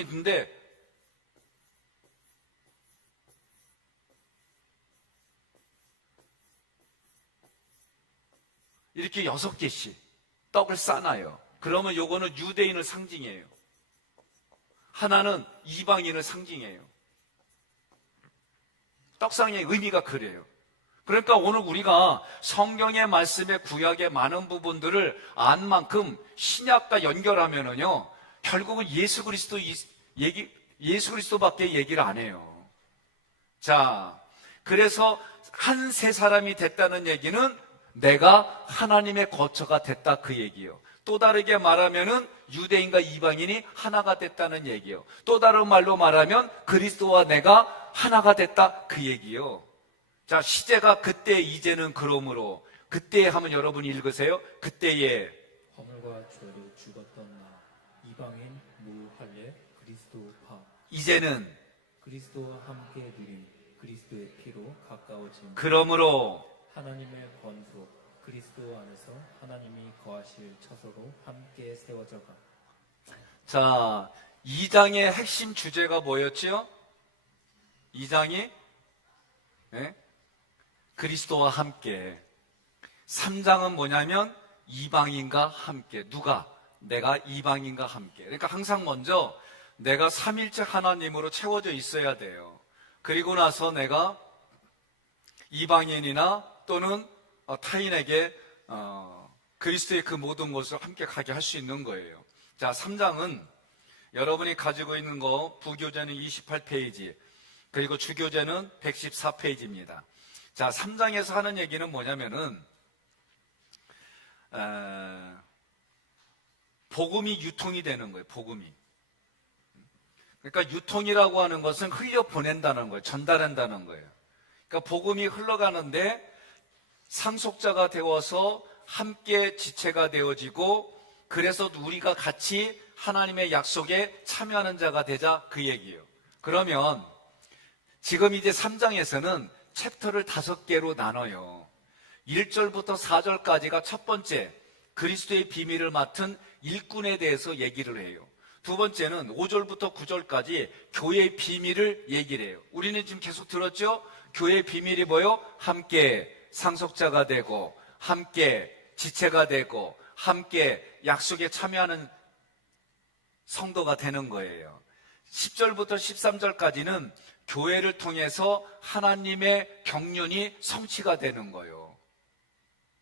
있는데 이렇게 6개씩 떡을 싸놔요. 그러면 요거는 유대인을 상징해요. 하나는 이방인을 상징해요. 떡상의 의미가 그래요. 그러니까 오늘 우리가 성경의 말씀의 구약의 많은 부분들을 안 만큼 신약과 연결하면은요, 결국은 예수 그리스도밖에 얘기를 안 해요. 자, 그래서 한 세 사람이 됐다는 얘기는 내가 하나님의 거처가 됐다 그 얘기예요. 또 다르게 말하면은 유대인과 이방인이 하나가 됐다는 얘기예요. 또 다른 말로 말하면 그리스도와 내가 하나가 됐다 그 얘기예요. 자, 시제가 그때 이제는 그러므로, 그때 하면 여러분이 읽으세요. 그때에 허물과 죄로 죽었던 나. 이방인 무할례 그리스도파. 이제는 그리스도와 함께 누림. 그리스도의 피로 가까워짐. 그러므로 하나님의 권속. 그리스도 안에서 하나님이 거하실 처소로 함께 세워져가. 자, 2장의 핵심 주제가 뭐였지요? 2장이 그리스도와 함께. 3장은 뭐냐면 이방인과 함께. 누가? 내가 이방인과 함께. 그러니까 항상 먼저 내가 삼일째 하나님으로 채워져 있어야 돼요. 그리고 나서 내가 이방인이나 또는 타인에게 그리스도의 그 모든 것을 함께 가게 할 수 있는 거예요. 자, 3장은 여러분이 가지고 있는 거, 부교재는 28페이지, 그리고 주교재는 114페이지입니다. 자, 3장에서 하는 얘기는 뭐냐면은 복음이 유통이 되는 거예요. 복음이. 그러니까 유통이라고 하는 것은 흘려보낸다는 거예요. 전달한다는 거예요. 그러니까 복음이 흘러가는데 상속자가 되어서 함께 지체가 되어지고 그래서 우리가 같이 하나님의 약속에 참여하는 자가 되자 그 얘기예요. 그러면 지금 이제 3장에서는 챕터를 5개로 나눠요. 1절부터 4절까지가 첫 번째 그리스도의 비밀을 맡은 일꾼에 대해서 얘기를 해요. 두 번째는 5절부터 9절까지 교회의 비밀을 얘기를 해요. 우리는 지금 계속 들었죠? 교회의 비밀이 뭐요? 함께 상속자가 되고 함께 지체가 되고 함께 약속에 참여하는 성도가 되는 거예요. 10절부터 13절까지는 교회를 통해서 하나님의 경륜이 성취가 되는 거예요.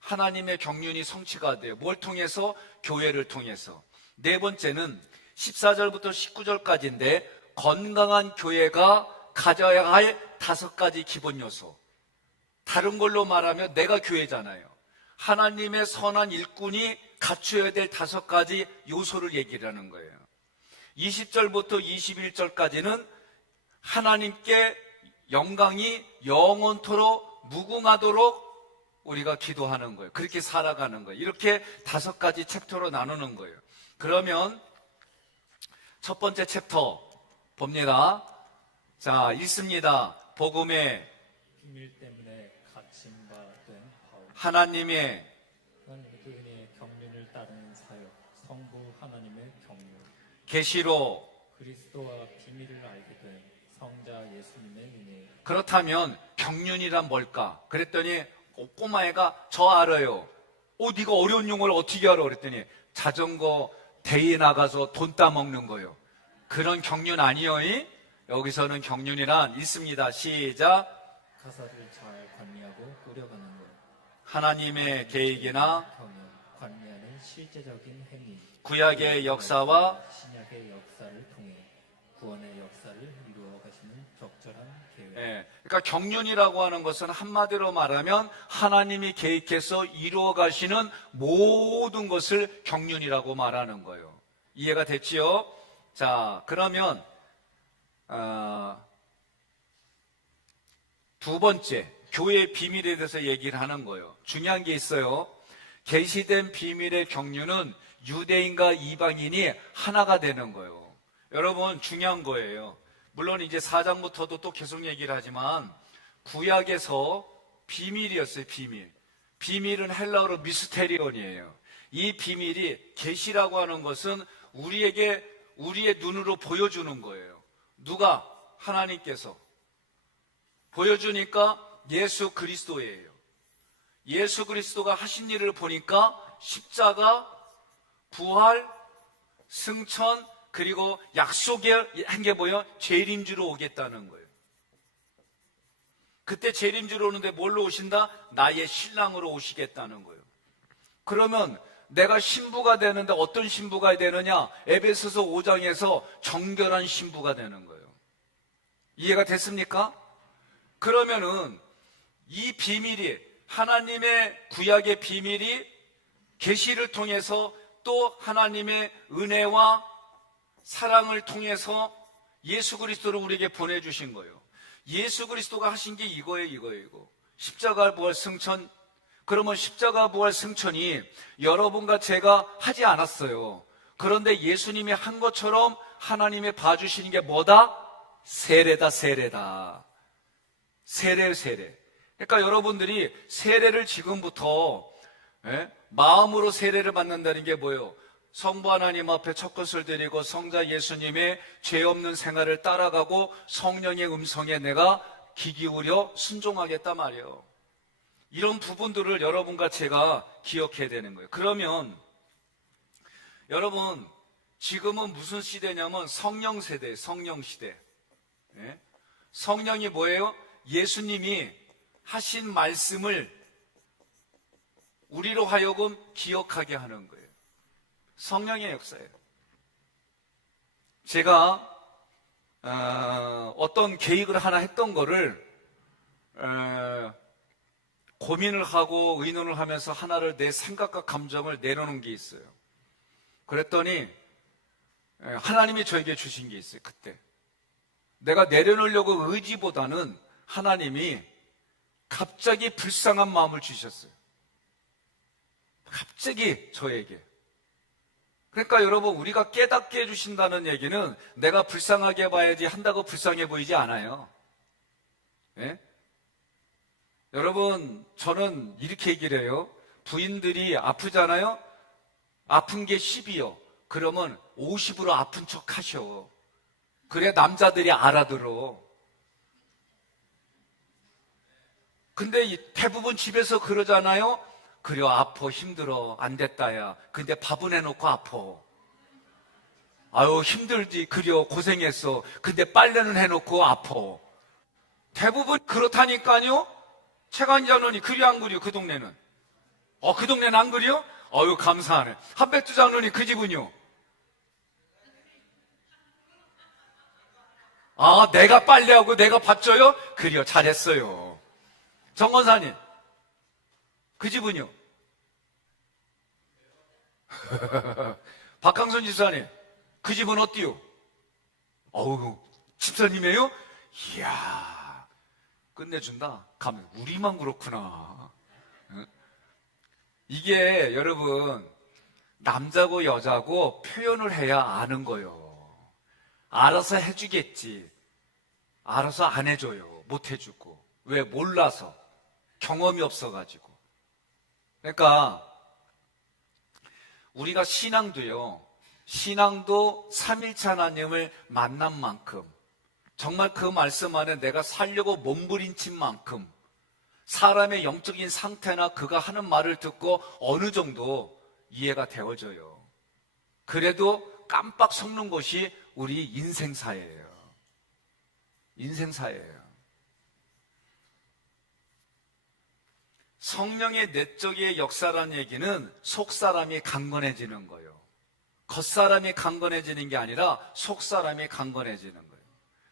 하나님의 경륜이 성취가 돼요. 뭘 통해서? 교회를 통해서. 네 번째는 14절부터 19절까지인데 건강한 교회가 가져야 할 5가지 기본 요소. 다른 걸로 말하면 내가 교회잖아요. 하나님의 선한 일꾼이 갖춰야 될 5가지 요소를 얘기를 하는 거예요. 20절부터 21절까지는 하나님께 영광이 영원토록 무궁하도록 우리가 기도하는 거예요. 그렇게 살아가는 거예요. 이렇게 5가지 챕터로 나누는 거예요. 그러면 첫 번째 챕터 봅니다. 자, 읽습니다. 복음의 비밀 때문에 갇힌바된 바울, 하나님의 은혜의 경륜을 따르는 사역, 성부 하나님의 경륜, 계시로. 그리스도와 비밀을 알게 된 성자 예수님의 은혜. 그렇다면 경륜이란 뭘까? 그랬더니 꼬마애가 저 알아요. 네가 어려운 용어를 어떻게 알아? 그랬더니 자전거 대회 나가서 돈 따먹는 거요. 그런 경륜 아니요. 여기서는 경륜이란 있습니다. 시작. 가사를 잘 관리하고 꾸려가는 것, 하나님의 계획이나 경영, 관리하는 실제적인 행위, 구약의 역사와 신약의 역사를 통해 구원의 역사를 이루어 가시는 적절한 계획. 그러니까 경륜이라고 하는 것은 한마디로 말하면 하나님이 계획해서 이루어 가시는 모든 것을 경륜이라고 말하는 거예요. 이해가 됐지요? 자, 그러면 두 번째 교회의 비밀에 대해서 얘기를 하는 거예요. 중요한 게 있어요. 계시된 비밀의 경륜은 유대인과 이방인이 하나가 되는 거예요. 여러분, 중요한 거예요. 물론 이제 4장부터도 또 계속 얘기를 하지만 구약에서 비밀이었어요. 비밀은 헬라어로 미스테리온이에요. 이 비밀이 계시라고 하는 것은 우리에게 우리의 눈으로 보여주는 거예요. 누가? 하나님께서 보여주니까 예수 그리스도예요. 예수 그리스도가 하신 일을 보니까 십자가, 부활, 승천, 그리고 약속에 한 게 뭐예요? 재림주로 오겠다는 거예요. 그때 재림주로 오는데 뭘로 오신다? 나의 신랑으로 오시겠다는 거예요. 그러면 내가 신부가 되는데 어떤 신부가 되느냐? 에베소서 5장에서 정결한 신부가 되는 거예요. 이해가 됐습니까? 그러면은 이 비밀이, 하나님의 구약의 비밀이 계시를 통해서 또 하나님의 은혜와 사랑을 통해서 예수 그리스도를 우리에게 보내주신 거예요. 예수 그리스도가 하신 게 이거예요. 십자가 부활 승천. 그러면 십자가 부활 승천이 여러분과 제가 하지 않았어요. 그런데 예수님이 한 것처럼 하나님의 봐주시는 게 뭐다? 세례다. 세례. 그러니까 여러분들이 세례를 지금부터 마음으로 세례를 받는다는 게 뭐예요? 성부 하나님 앞에 첫 것을 드리고 성자 예수님의 죄 없는 생활을 따라가고 성령의 음성에 내가 귀 기울여 순종하겠다 말이에요. 이런 부분들을 여러분과 제가 기억해야 되는 거예요. 그러면 여러분, 지금은 무슨 시대냐면 성령 세대예요. 성령 시대. 성령이 뭐예요? 예수님이 하신 말씀을 우리로 하여금 기억하게 하는 거예요. 성령의 역사예요. 제가 어떤 계획을 하나 했던 거를 고민을 하고 의논을 하면서 하나를 내 생각과 감정을 내놓는 게 있어요. 그랬더니 하나님이 저에게 주신 게 있어요. 그때 내가 내려놓으려고 의지보다는 하나님이 갑자기 불쌍한 마음을 주셨어요. 갑자기 저에게. 그러니까 여러분, 우리가 깨닫게 해주신다는 얘기는 내가 불쌍하게 봐야지 한다고 불쌍해 보이지 않아요. 예? 여러분, 저는 이렇게 얘기를 해요. 부인들이 아프잖아요? 아픈 게 10이요. 그러면 50으로 아픈 척 하셔. 그래 남자들이 알아들어. 근데 대부분 집에서 그러잖아요. 그래 아파 힘들어 안 됐다야. 근데 밥은 해놓고 아파. 아유 힘들지 그려 고생했어. 근데 빨래는 해놓고 아파. 대부분 그렇다니까요. 최관지 장로님 그려 안 그려 그 동네는? 그 동네는 안 그려? 어유 감사하네. 한백주 장로님 그 집은요? 내가 빨래하고 내가 밥 줘요? 그려 잘했어요. 정권사님 그 집은요? 박항선 집사님 그 집은 어때요? 어우 집사님이에요? 이야 끝내준다. 가면 우리만 그렇구나. 이게 여러분 남자고 여자고 표현을 해야 아는 거요. 알아서 해주겠지. 알아서 안 해줘요. 못 해주고. 왜? 몰라서. 경험이 없어가지고. 그러니까 우리가 신앙도요. 신앙도 삼일체 하나님을 만난 만큼 정말 그 말씀 안에 내가 살려고 몸부림친 만큼 사람의 영적인 상태나 그가 하는 말을 듣고 어느 정도 이해가 되어져요. 그래도 깜빡 속는 것이 우리 인생사예요. 인생사예요. 성령의 내적의 역사라는 얘기는 속사람이 강건해지는 거예요. 겉사람이 강건해지는 게 아니라 속사람이 강건해지는 거예요.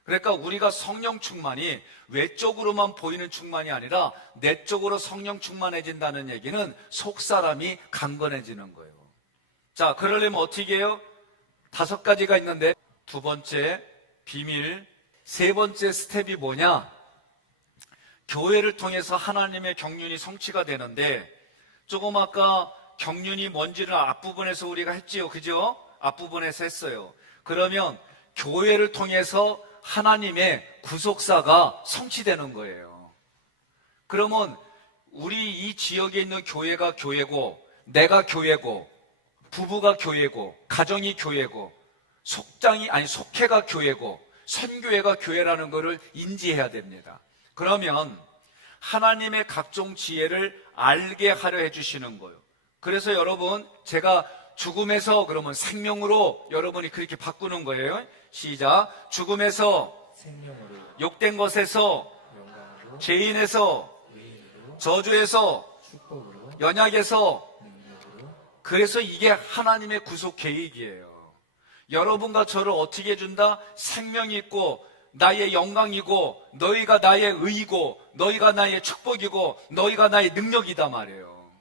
그러니까 우리가 성령 충만이 외적으로만 보이는 충만이 아니라 내적으로 성령 충만해진다는 얘기는 속사람이 강건해지는 거예요. 자, 그러려면 어떻게 해요? 5가지가 있는데 두 번째 비밀, 세 번째 스텝이 뭐냐? 교회를 통해서 하나님의 경륜이 성취가 되는데 조금 아까 경륜이 뭔지를 앞부분에서 우리가 했지요. 그죠? 앞부분에서 했어요. 그러면 교회를 통해서 하나님의 구속사가 성취되는 거예요. 그러면 우리 이 지역에 있는 교회가 교회고 내가 교회고 부부가 교회고 가정이 교회고 속회가 교회고 선교회가 교회라는 것을 인지해야 됩니다. 그러면 하나님의 각종 지혜를 알게 하려 해주시는 거예요. 그래서 여러분 제가 죽음에서 그러면 생명으로 여러분이 그렇게 바꾸는 거예요. 시작. 죽음에서 생명으로 욕된 것에서 영광으로 죄인에서 의인으로 저주에서 축복으로 연약에서. 능력으로 그래서 이게 하나님의 구속 계획이에요. 여러분과 저를 어떻게 해준다? 생명이 있고 나의 영광이고 너희가 나의 의이고 너희가 나의 축복이고 너희가 나의 능력이다 말이에요.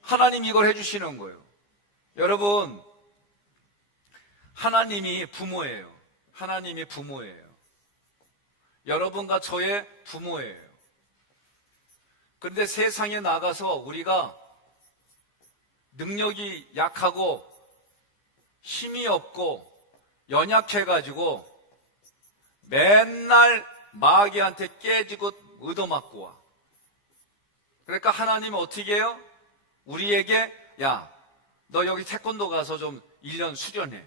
하나님이 이걸 해주시는 거예요. 여러분 하나님이 부모예요. 하나님이 부모예요. 여러분과 저의 부모예요. 그런데 세상에 나가서 우리가 능력이 약하고 힘이 없고 연약해가지고 맨날 마귀한테 깨지고 얻어맞고 와. 그러니까 하나님은 어떻게 해요? 우리에게 야, 너 여기 태권도 가서 좀 1년 수련해.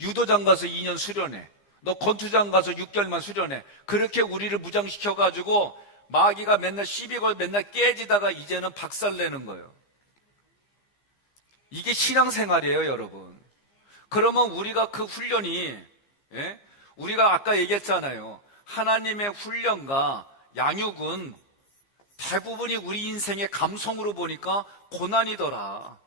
유도장 가서 2년 수련해. 너 권투장 가서 6개월만 수련해. 그렇게 우리를 무장시켜가지고 마귀가 맨날 시비 걸 맨날 깨지다가 이제는 박살내는 거예요. 이게 신앙생활이에요, 여러분. 그러면 우리가 그 훈련이, 우리가 아까 얘기했잖아요. 하나님의 훈련과 양육은 대부분이 우리 인생의 감성으로 보니까 고난이더라.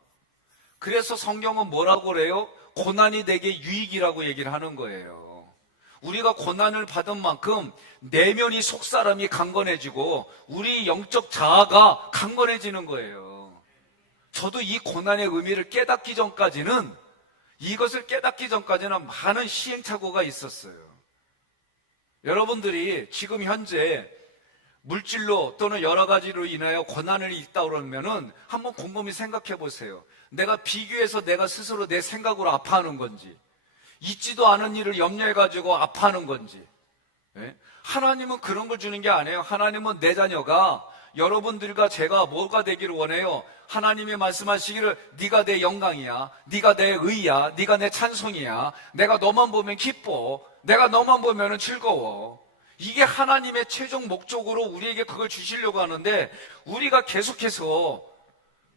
그래서 성경은 뭐라고 그래요? 고난이 내게 유익이라고 얘기를 하는 거예요. 우리가 고난을 받은 만큼 내면이 속사람이 강건해지고 우리 영적 자아가 강건해지는 거예요. 저도 이 고난의 의미를 깨닫기 전까지는 이것을 깨닫기 전까지는 많은 시행착오가 있었어요. 여러분들이 지금 현재 물질로 또는 여러 가지로 인하여 고난을 있다 그러면은 한번 곰곰이 생각해 보세요. 내가 비교해서 내가 스스로 내 생각으로 아파하는 건지, 있지도 않은 일을 염려해 가지고 아파하는 건지. 예? 하나님은 그런 걸 주는 게 아니에요. 하나님은 내 자녀가, 여러분들과 제가 뭐가 되기를 원해요? 하나님이 말씀하시기를 네가 내 영광이야, 네가 내 의야, 네가 내 찬송이야, 내가 너만 보면 기뻐, 내가 너만 보면 즐거워. 이게 하나님의 최종 목적으로 우리에게 그걸 주시려고 하는데, 우리가 계속해서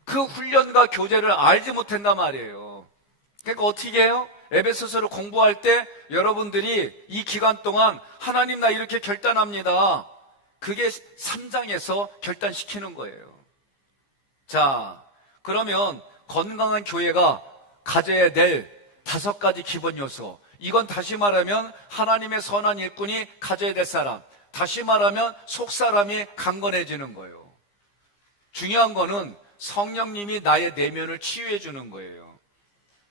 그 훈련과 교제를 알지 못한단 말이에요. 그러니까 어떻게 해요? 에베소서를 공부할 때 여러분들이 이 기간 동안 하나님 나 이렇게 결단합니다, 그게 3장에서 결단시키는 거예요. 자, 그러면 건강한 교회가 가져야 될 5가지 기본 요소, 이건 다시 말하면 하나님의 선한 일꾼이 가져야 될 사람, 다시 말하면 속사람이 강건해지는 거예요. 중요한 거는 성령님이 나의 내면을 치유해 주는 거예요.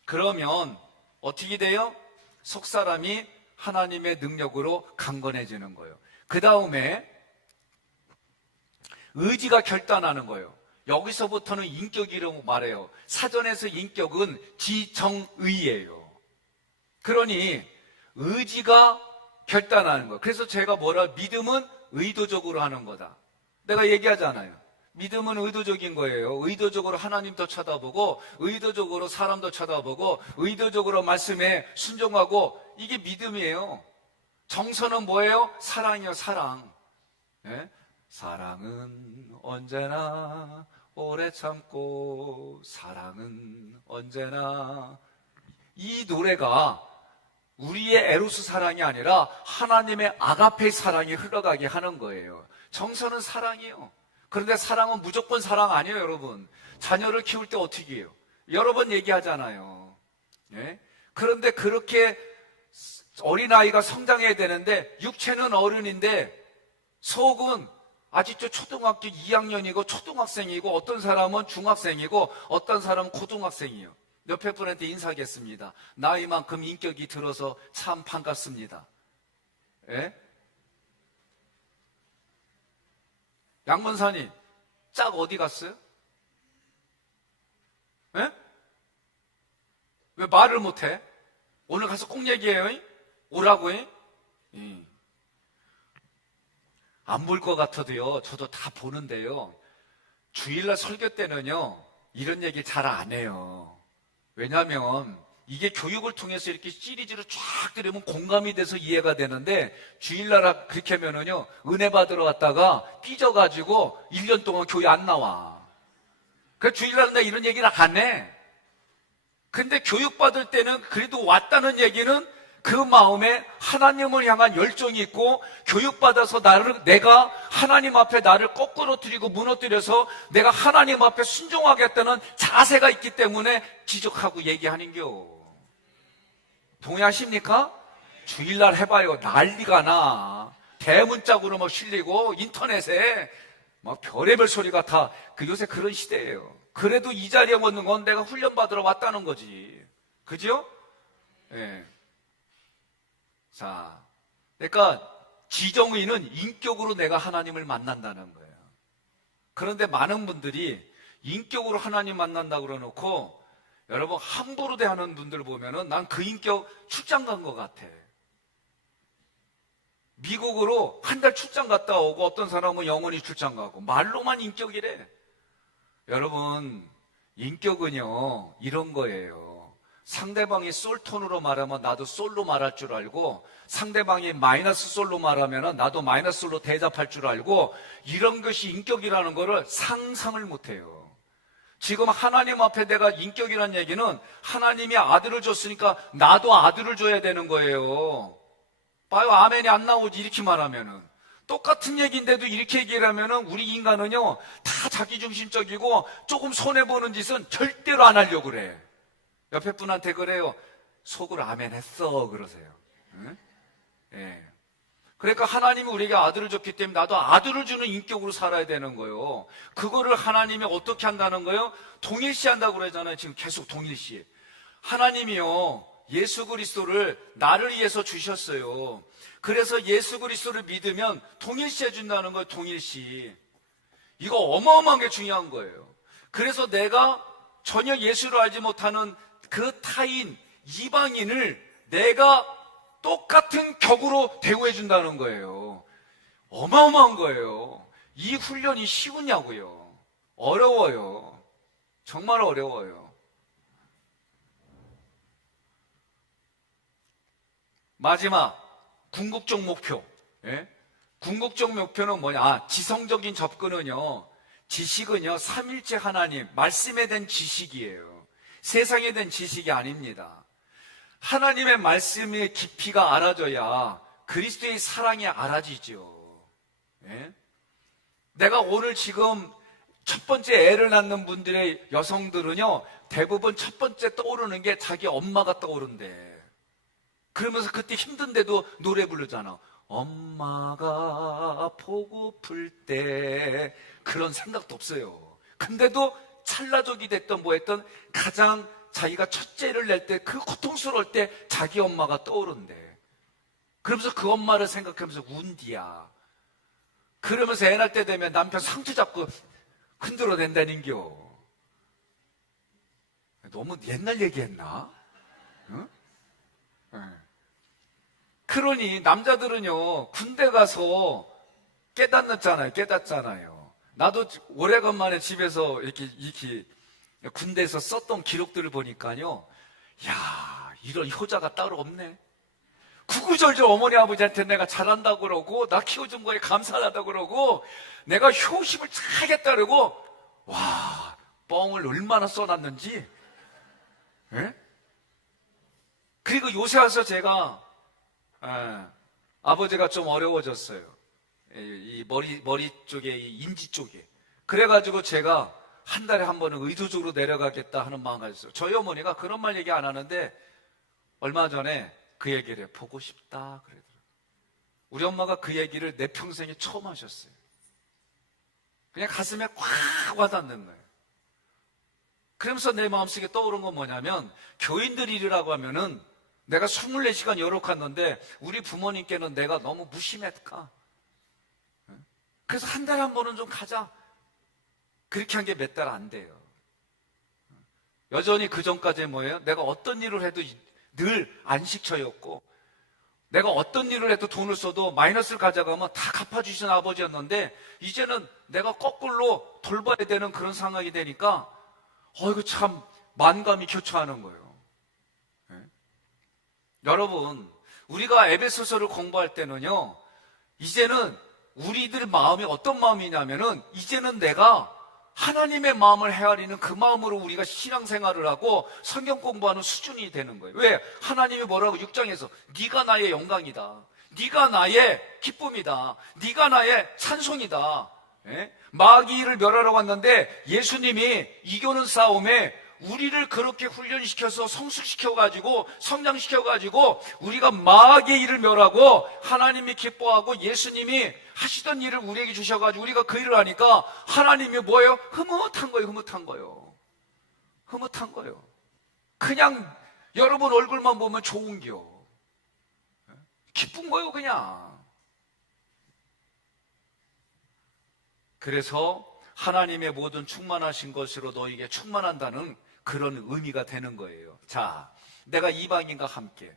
그러면 어떻게 돼요? 속사람이 하나님의 능력으로 강건해지는 거예요. 그 다음에 의지가 결단하는 거예요. 여기서부터는 인격이라고 말해요. 사전에서 인격은 지정의예요. 그러니 의지가 결단하는 거예요. 그래서 제가 믿음은 의도적으로 하는 거다. 내가 얘기하잖아요. 믿음은 의도적인 거예요. 의도적으로 하나님도 쳐다보고, 의도적으로 사람도 쳐다보고, 의도적으로 말씀에 순종하고, 이게 믿음이에요. 정서는 뭐예요? 사랑이요, 사랑. 네? 사랑은 언제나 오래 참고, 사랑은 언제나. 이 노래가 우리의 에로스 사랑이 아니라 하나님의 아가페 사랑이 흘러가게 하는 거예요. 정서는 사랑이에요. 그런데 사랑은 무조건 사랑 아니에요, 여러분. 자녀를 키울 때 어떻게 해요? 여러 번 얘기하잖아요. 예? 그런데 그렇게 어린아이가 성장해야 되는데, 육체는 어른인데 속은 아직도 초등학교 2학년이고 초등학생이고, 어떤 사람은 중학생이고 어떤 사람은 고등학생이에요. 옆에 분한테 인사하겠습니다. 나이만큼 인격이 들어서 참 반갑습니다. 예? 양문사님, 짝 어디 갔어요? 예? 왜 말을 못해? 오늘 가서 꼭 얘기해요? 오라고 해? 안 볼 것 같아도요, 저도 다 보는데요, 주일날 설교 때는요 이런 얘기 잘 안 해요. 왜냐하면 이게 교육을 통해서 이렇게 시리즈로 쫙 들으면 공감이 돼서 이해가 되는데, 주일날 그렇게 하면은요, 은혜 받으러 왔다가 삐져가지고 1년 동안 교회 안 나와. 그래서 주일날은 내가 이런 얘기를 안 해. 근데 교육받을 때는 그래도 왔다는 얘기는 그 마음에 하나님을 향한 열정이 있고, 교육받아서 내가 하나님 앞에 나를 거꾸로 들이고 무너뜨려서 내가 하나님 앞에 순종하겠다는 자세가 있기 때문에 지적하고 얘기하는겨. 동의하십니까? 주일날 해봐요. 난리가 나. 대문짝으로 막 실리고 인터넷에 막 별의별 소리가 다, 요새 그런 시대예요. 그래도 이 자리에 오는 건 내가 훈련받으러 왔다는 거지. 그죠? 예. 자, 그러니까 지정의는 인격으로 내가 하나님을 만난다는 거예요. 그런데 많은 분들이 인격으로 하나님 만난다고 그러놓고, 여러분 함부로 대하는 분들 보면은 난 그 인격 출장 간 것 같아. 미국으로 한 달 출장 갔다 오고, 어떤 사람은 영원히 출장 가고, 말로만 인격이래. 여러분, 인격은요 이런 거예요. 상대방이 솔톤으로 말하면 나도 솔로 말할 줄 알고, 상대방이 마이너스 솔로 말하면 나도 마이너스 솔로 대답할 줄 알고, 이런 것이 인격이라는 거를 상상을 못해요. 지금 하나님 앞에 내가 인격이라는 얘기는 하나님이 아들을 줬으니까 나도 아들을 줘야 되는 거예요. 봐요, 아멘이 안 나오지 이렇게 말하면은. 똑같은 얘기인데도 이렇게 얘기를 하면은 우리 인간은요 다 자기중심적이고, 조금 손해보는 짓은 절대로 안 하려고 그래. 옆에 분한테 그래요. 속으로 아멘 했어 그러세요. 응? 예. 그러니까 하나님이 우리에게 아들을 줬기 때문에 나도 아들을 주는 인격으로 살아야 되는 거예요. 그거를 하나님이 어떻게 한다는 거예요? 동일시 한다고 그러잖아요. 지금 계속 동일시. 하나님이요 예수 그리스도를 나를 위해서 주셨어요. 그래서 예수 그리스도를 믿으면 동일시 해준다는 거예요. 동일시. 이거 어마어마하게 중요한 거예요. 그래서 내가 전혀 예수를 알지 못하는 그 타인, 이방인을 내가 똑같은 격으로 대우해 준다는 거예요. 어마어마한 거예요. 이 훈련이 쉬우냐고요. 어려워요. 정말 어려워요. 마지막 궁극적 목표. 예? 궁극적 목표는 뭐냐? 지성적인 접근은요, 지식은요, 삼일째 하나님 말씀에 대한 지식이에요. 세상에 대한 지식이 아닙니다. 하나님의 말씀의 깊이가 알아져야 그리스도의 사랑이 알아지죠. 예? 내가 오늘 지금 첫 번째 애를 낳는 분들의 여성들은요, 대부분 첫 번째 떠오르는 게 자기 엄마가 떠오른대. 그러면서 그때 힘든데도 노래 부르잖아. 엄마가 보고플 때. 그런 생각도 없어요. 근데도 찰나족이 됐던 뭐 했던 가장 자기가 첫째를 낼 때 그 고통스러울 때 자기 엄마가 떠오른대. 그러면서 그 엄마를 생각하면서 운디야. 그러면서 애 낳을 때 되면 남편 상투 잡고 흔들어댄다는겨. 너무 옛날 얘기했나? 응? 그러니 남자들은요, 군대 가서 깨닫잖아요. 나도 오래간만에 집에서 이렇게 군대에서 썼던 기록들을 보니까요, 야, 이런 효자가 따로 없네. 구구절절 어머니 아버지한테 내가 잘한다고 그러고, 나 키워준 거에 감사하다고 그러고, 내가 효심을 차겠다 그러고, 와, 뻥을 얼마나 써놨는지. 예? 그리고 요새 와서 제가 아버지가 좀 어려워졌어요. 이 머리 쪽에, 이 인지 쪽에. 그래가지고 제가 한 달에 한 번은 의도적으로 내려가겠다 하는 마음 가졌어요. 저희 어머니가 그런 말 얘기 안 하는데 얼마 전에 그 얘기를 보고 싶다 그러더라고요. 우리 엄마가 그 얘기를 내 평생에 처음 하셨어요. 그냥 가슴에 꽉 와닿는 거예요. 그러면서 내 마음속에 떠오른 건 뭐냐면, 교인들 일이라고 하면은 내가 24시간 여러 갔는데 우리 부모님께는 내가 너무 무심했까? 그래서 한 달에 한 번은 좀 가자. 그렇게 한 게 몇 달 안 돼요. 여전히 그 전까지 뭐예요? 내가 어떤 일을 해도 늘 안식처였고, 내가 어떤 일을 해도 돈을 써도 마이너스를 가져가면 다 갚아주신 아버지였는데, 이제는 내가 거꾸로 돌봐야 되는 그런 상황이 되니까 이거 참 만감이 교차하는 거예요. 여러분, 우리가 에베소서를 공부할 때는요, 이제는 우리들 마음이 어떤 마음이냐면은, 이제는 내가 하나님의 마음을 헤아리는 그 마음으로 우리가 신앙생활을 하고 성경 공부하는 수준이 되는 거예요. 왜? 하나님이 뭐라고 6장에서 네가 나의 영광이다, 네가 나의 기쁨이다, 네가 나의 찬송이다. 예? 마귀를 멸하러 왔는데 예수님이 이겨는 싸움에 우리를 그렇게 훈련시켜서 성숙시켜가지고 성장시켜가지고 우리가 마귀의 일을 멸하고 하나님이 기뻐하고 예수님이 하시던 일을 우리에게 주셔가지고 우리가 그 일을 하니까 하나님이 뭐예요? 흐뭇한 거예요. 흐뭇한 거예요. 흐뭇한 거예요. 그냥 여러분 얼굴만 보면 좋은겨. 기쁜 거예요 그냥. 그래서 하나님의 모든 충만하신 것으로 너에게 충만한다는 그런 의미가 되는 거예요. 자, 내가 이방인과 함께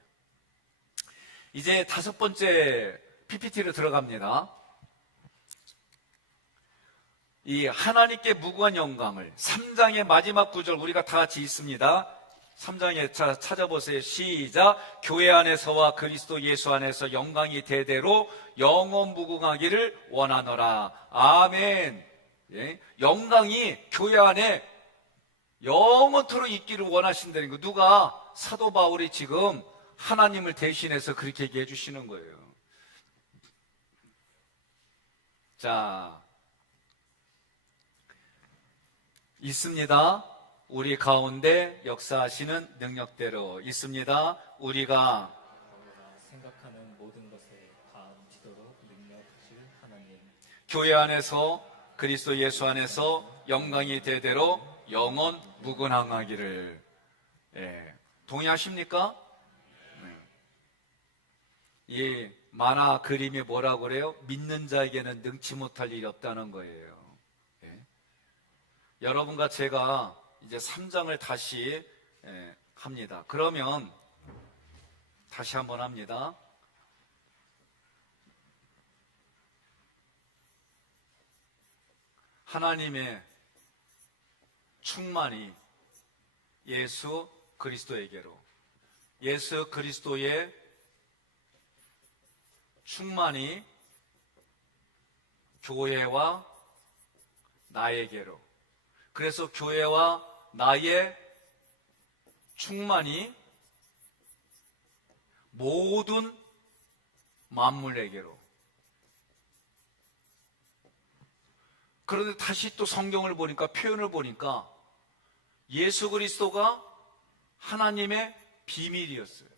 이제 5번째 PPT로 들어갑니다. 이 하나님께 무궁한 영광을 3장의 마지막 구절 우리가 다 같이 읽습니다. 3장에 찾아보세요. 시작. 교회 안에서와 그리스도 예수 안에서 영광이 대대로 영원 무궁하기를 원하노라. 아멘. 예? 영광이 교회 안에 영원토록 있기를 원하신다는 거. 누가? 사도 바울이 지금 하나님을 대신해서 그렇게 얘기해 주시는 거예요. 자, 있습니다. 우리 가운데 역사하시는 능력대로 있습니다. 우리가 생각하는 모든 것에 다 넘치도록 능력 주실 하나님. 교회 안에서 그리스도 예수 안에서 영광이 대대로 영원 무궁하기를. 예. 동의하십니까? 이 만화 그림이 뭐라고 그래요? 믿는 자에게는 능치 못할 일이 없다는 거예요. 예. 여러분과 제가 이제 3장을 다시 합니다. 그러면 다시 한번 합니다. 하나님의 충만이 예수 그리스도에게로, 예수 그리스도의 충만이 교회와 나에게로, 그래서 교회와 나의 충만이 모든 만물에게로. 그런데 다시 또 성경을 보니까, 표현을 보니까 예수 그리스도가 하나님의 비밀이었어요.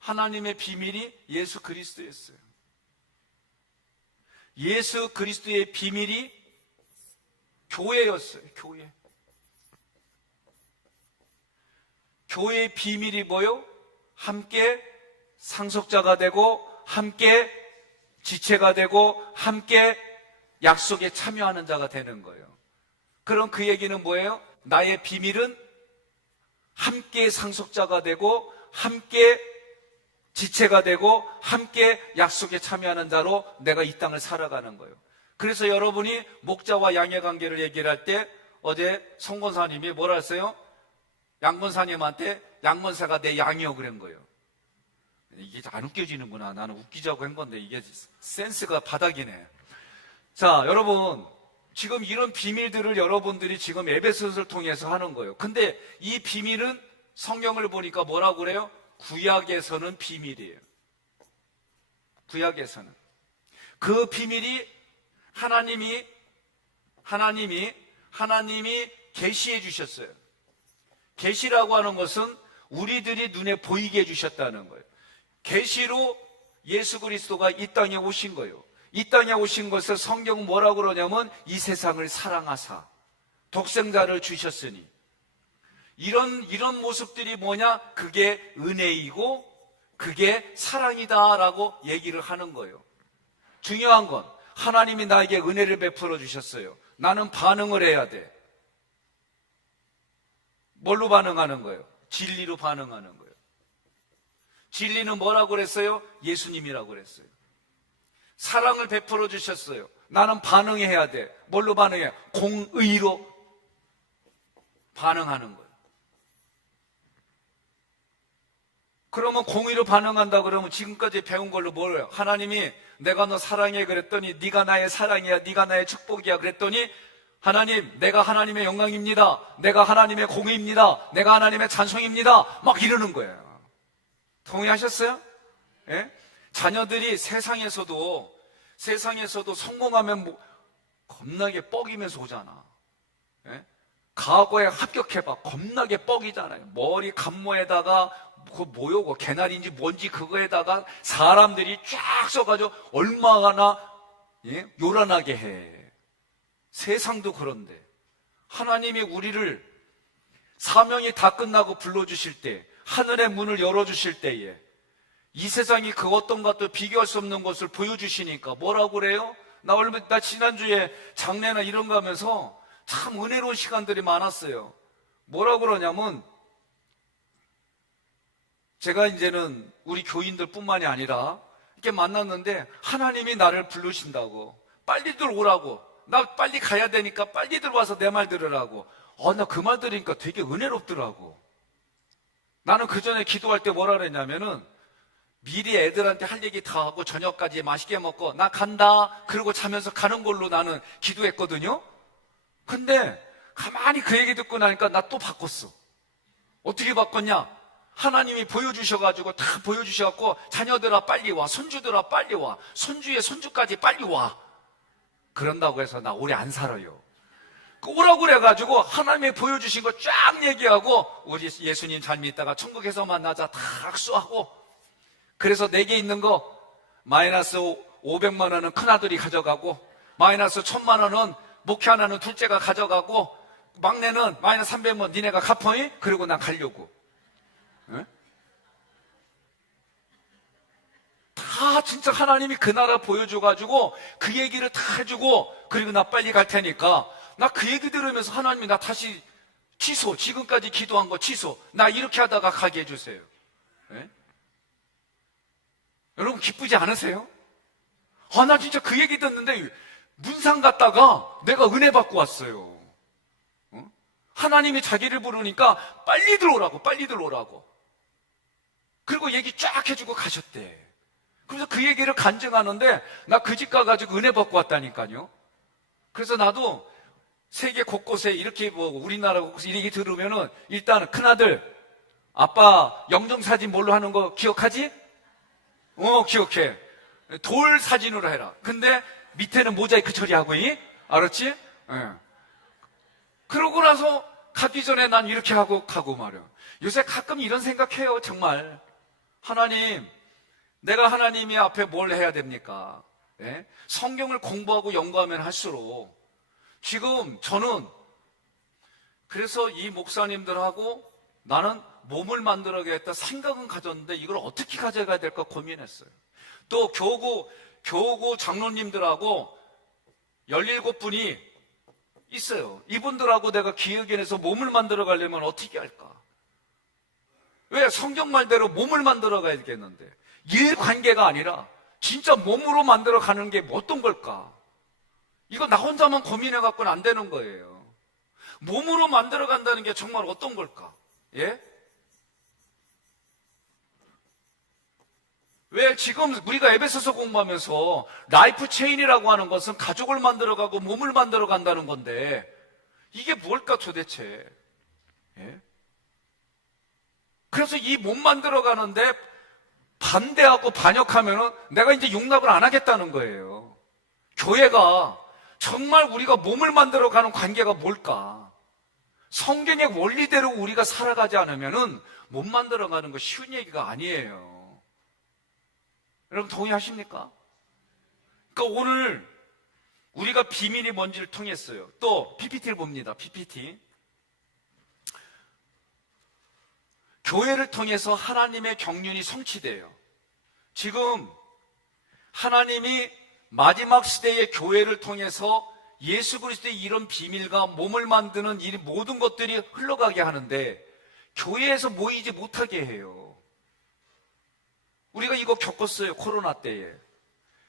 하나님의 비밀이 예수 그리스도였어요. 예수 그리스도의 비밀이 교회였어요. 교회. 교회의 비밀이 뭐요? 함께 상속자가 되고, 함께 지체가 되고, 함께 약속에 참여하는 자가 되는 거예요. 그럼 그 얘기는 뭐예요? 나의 비밀은 함께 상속자가 되고, 함께 지체가 되고, 함께 약속에 참여하는 자로 내가 이 땅을 살아가는 거예요. 그래서 여러분이 목자와 양의 관계를 얘기를 할 때, 어제 성권사님이 뭐라 했어요? 양권사님한테 양권사가 내 양이요 그런 거예요. 이게 안 웃겨지는구나. 나는 웃기자고 한 건데 이게 센스가 바닥이네. 자, 여러분, 지금 이런 비밀들을 여러분들이 지금 에베소서를 통해서 하는 거예요. 근데 이 비밀은 성경을 보니까 뭐라고 그래요? 구약에서는 비밀이에요. 구약에서는. 그 비밀이 하나님이 계시해 주셨어요. 계시라고 하는 것은 우리들이 눈에 보이게 해주셨다는 거예요. 계시로 예수 그리스도가 이 땅에 오신 거예요. 이 땅에 오신 것을 성경은 뭐라고 그러냐면 이 세상을 사랑하사 독생자를 주셨으니, 이런 모습들이 뭐냐? 그게 은혜이고 그게 사랑이다라고 얘기를 하는 거예요. 중요한 건 하나님이 나에게 은혜를 베풀어 주셨어요. 나는 반응을 해야 돼. 뭘로 반응하는 거예요? 진리로 반응하는 거예요. 진리는 뭐라고 그랬어요? 예수님이라고 그랬어요. 사랑을 베풀어 주셨어요. 나는 반응해야 돼. 뭘로 반응해? 공의로 반응하는 거예요. 그러면 공의로 반응한다 그러면 지금까지 배운 걸로 뭐예요? 하나님이 내가 너 사랑해 그랬더니 네가 나의 사랑이야, 네가 나의 축복이야 그랬더니 하나님, 내가 하나님의 영광입니다. 내가 하나님의 공의입니다. 내가 하나님의 찬송입니다. 막 이러는 거예요. 동의하셨어요? 예? 자녀들이 세상에서도 성공하면 겁나게 뻐기면서 오잖아. 예? 과거에 합격해봐. 겁나게 뻐기잖아요. 머리 간모에다가 그 뭐요? 개나리인지 뭔지 그거에다가 사람들이 쫙 써가지고 얼마나 요란하게 해. 세상도 그런데 하나님이 우리를 사명이 다 끝나고 불러주실 때, 하늘의 문을 열어주실 때에 이 세상이 그 어떤 것도 비교할 수 없는 것을 보여주시니까 뭐라고 그래요? 나 지난주에 장례나 이런 거 하면서 참 은혜로운 시간들이 많았어요. 뭐라고 그러냐면, 제가 이제는 우리 교인들 뿐만이 아니라 이렇게 만났는데 하나님이 나를 부르신다고, 빨리들 오라고, 나 빨리 가야 되니까 빨리들 와서 내 말 들으라고. 나 그 말 들으니까 되게 은혜롭더라고. 나는 그 전에 기도할 때 뭐라 그랬냐면은, 미리 애들한테 할 얘기 다 하고 저녁까지 맛있게 먹고 나 간다 그러고 자면서 가는 걸로 나는 기도했거든요. 근데 가만히 그 얘기 듣고 나니까 나 또 바꿨어. 어떻게 바꿨냐? 하나님이 보여주셔가지고 다 보여주셔갖고, 자녀들아 빨리 와, 손주들아 빨리 와, 손주의 손주까지 빨리 와, 그런다고 해서 나 오래 안 살아요. 오라고 그래가지고 하나님이 보여주신 거 쫙 얘기하고, 우리 예수님 잘 믿다가 천국에서 만나자 다 악수하고, 그래서 내게 있는 거 마이너스 500만 원은 큰아들이 가져가고, 마이너스 1000만 원은 목회 하나는 둘째가 가져가고, 막내는 마이너스 300만 원 니네가 갚어이? 그리고 난 가려고. 응? 다 진짜 하나님이 그 나라 보여줘가지고 그 얘기를 다 해주고, 그리고 나 빨리 갈 테니까 나 그 얘기 들으면서 하나님이 나 다시 취소, 지금까지 기도한 거 취소, 나 이렇게 하다가 가게 해주세요. 예? 여러분 기쁘지 않으세요? 나 진짜 그 얘기 듣는데 문상 갔다가 내가 은혜 받고 왔어요. 하나님이 자기를 부르니까 빨리 들어오라고, 빨리 들어오라고. 그리고 얘기 쫙 해주고 가셨대. 그래서 그 얘기를 간증하는데 나 그 집 가가지고 은혜 받고 왔다니까요. 그래서 나도 세계 곳곳에 이렇게 뭐 우리나라 곳곳에 이 얘기 들으면은 일단 큰아들, 아빠 영정사진 뭘로 하는 거 기억하지? 기억해. 돌 사진으로 해라. 근데 밑에는 모자이크 처리하고, 알았지? 예. 그러고 나서 가기 전에 난 이렇게 하고 가고 말이야. 요새 가끔 이런 생각해요, 정말. 하나님, 내가 하나님이 앞에 뭘 해야 됩니까? 예? 성경을 공부하고 연구하면 할수록 지금 저는 그래서 이 목사님들하고 나는 몸을 만들어야겠다 생각은 가졌는데 이걸 어떻게 가져가야 될까 고민했어요. 또 교구 장로님들하고 17분이 있어요. 이분들하고 내가 기획연에서 몸을 만들어 가려면 어떻게 할까? 왜? 성경 말대로 몸을 만들어 가야겠는데 일 관계가 아니라 진짜 몸으로 만들어 가는 게 어떤 걸까? 이거 나 혼자만 고민해 갖고는 안 되는 거예요. 몸으로 만들어 간다는 게 정말 어떤 걸까? 예? 왜 지금 우리가 에베소서 공부하면서 라이프 체인이라고 하는 것은 가족을 만들어가고 몸을 만들어 간다는 건데 이게 뭘까 도대체? 예? 그래서 이 몸 만들어 가는데 반대하고 반역하면은 내가 이제 용납을 안 하겠다는 거예요. 교회가 정말 우리가 몸을 만들어 가는 관계가 뭘까? 성경의 원리대로 우리가 살아가지 않으면은 몸 만들어 가는 거 쉬운 얘기가 아니에요. 여러분 동의하십니까? 그러니까 오늘 우리가 비밀이 뭔지를 통했어요. 또 PPT를 봅니다. PPT. 교회를 통해서 하나님의 경륜이 성취돼요. 지금 하나님이 마지막 시대의 교회를 통해서 예수 그리스도의 이런 비밀과 몸을 만드는 이 모든 것들이 흘러가게 하는데 교회에서 모이지 못하게 해요. 우리가 이거 겪었어요. 코로나 때에.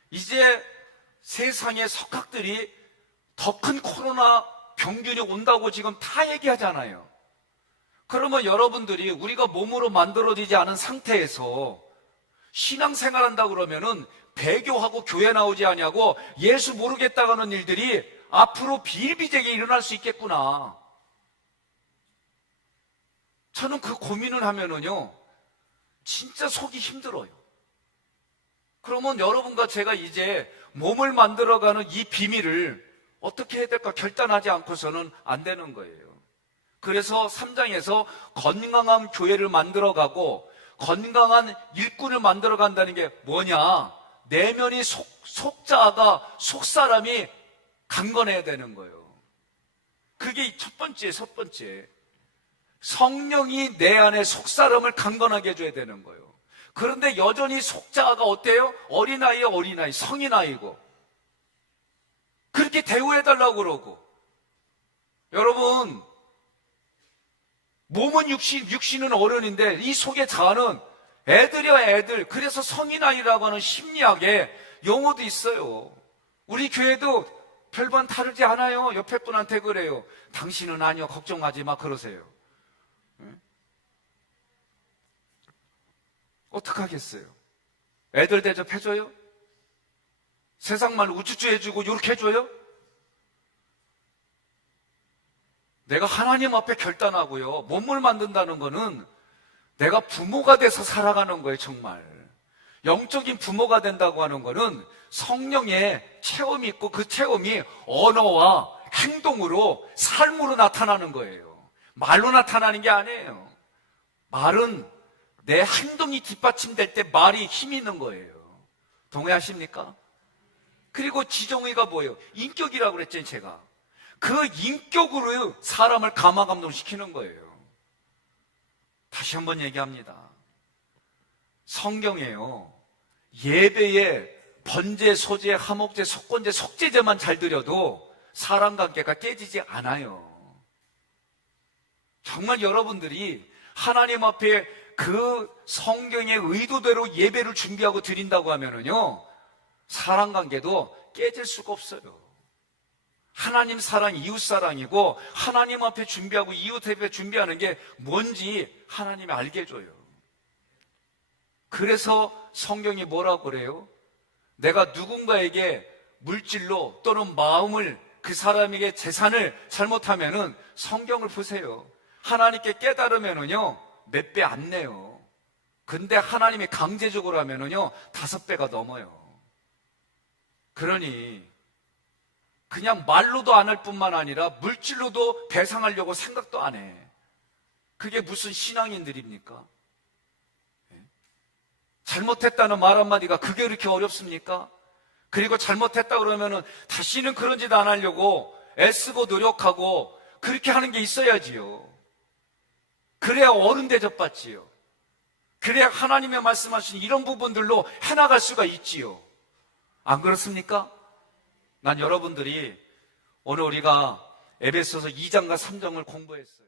이제 세상의 석학들이 더 큰 코로나 병균이 온다고 지금 다 얘기하잖아요. 그러면 여러분들이 우리가 몸으로 만들어지지 않은 상태에서 신앙생활 한다 그러면은 배교하고 교회 나오지 않냐고 예수 모르겠다고 하는 일들이 앞으로 비일비재하게 일어날 수 있겠구나. 저는 그 고민을 하면은요, 진짜 속이 힘들어요. 그러면 여러분과 제가 이제 몸을 만들어가는 이 비밀을 어떻게 해야 될까 결단하지 않고서는 안 되는 거예요. 그래서 3장에서 건강한 교회를 만들어가고 건강한 일꾼을 만들어간다는 게 뭐냐? 내면이 속자가 속사람이 강건해야 되는 거예요. 그게 첫 번째. 성령이 내 안에 속사람을 강건하게 해줘야 되는 거예요. 그런데 여전히 속자가 어때요? 어린아이, 성인아이고. 그렇게 대우해달라고 그러고. 여러분, 몸은 육신은 어른인데 이 속의 자아는 애들이야, 애들. 그래서 성인아이라고 하는 심리학의 용어도 있어요. 우리 교회도 별반 다르지 않아요. 옆에 분한테 그래요. 당신은 아니요, 걱정하지 마, 그러세요. 어떡하겠어요? 애들 대접해줘요? 세상 말 우쭈쭈 해주고 이렇게 해줘요? 내가 하나님 앞에 결단하고요, 몸을 만든다는 거는 내가 부모가 돼서 살아가는 거예요. 정말 영적인 부모가 된다고 하는 거는 성령의 체험이 있고 그 체험이 언어와 행동으로 삶으로 나타나는 거예요. 말로 나타나는 게 아니에요. 말은 내 행동이 뒷받침될 때 말이 힘이 있는 거예요. 동의하십니까? 그리고 지정의가 뭐예요? 인격이라고 그랬잖아요. 제가 그 인격으로 사람을 감화감동시키는 거예요. 다시 한번 얘기합니다. 성경에요, 예배에 번제, 소제, 화목제, 속건제, 속제제만 잘 드려도 사람 관계가 깨지지 않아요. 정말 여러분들이 하나님 앞에 그 성경의 의도대로 예배를 준비하고 드린다고 하면은요, 사람 관계도 깨질 수가 없어요. 하나님 사랑, 이웃 사랑이고, 하나님 앞에 준비하고 이웃 앞에 준비하는 게 뭔지 하나님이 알게 해줘요. 그래서 성경이 뭐라고 그래요? 내가 누군가에게 물질로 또는 마음을, 그 사람에게 재산을 잘못하면은 성경을 보세요. 하나님께 깨달으면은요, 몇 배 안 내요. 근데 하나님이 강제적으로 하면은요, 5배가 넘어요. 그러니 그냥 말로도 안 할 뿐만 아니라 물질로도 배상하려고 생각도 안 해. 그게 무슨 신앙인들입니까? 잘못했다는 말 한마디가 그게 그렇게 어렵습니까? 그리고 잘못했다 그러면은 다시는 그런 짓 안 하려고 애쓰고 노력하고 그렇게 하는 게 있어야지요. 그래야 어른 대접받지요. 그래야 하나님의 말씀하신 이런 부분들로 해나갈 수가 있지요. 안 그렇습니까? 난 여러분들이 오늘 우리가 에베소서 2장과 3장을 공부했어요.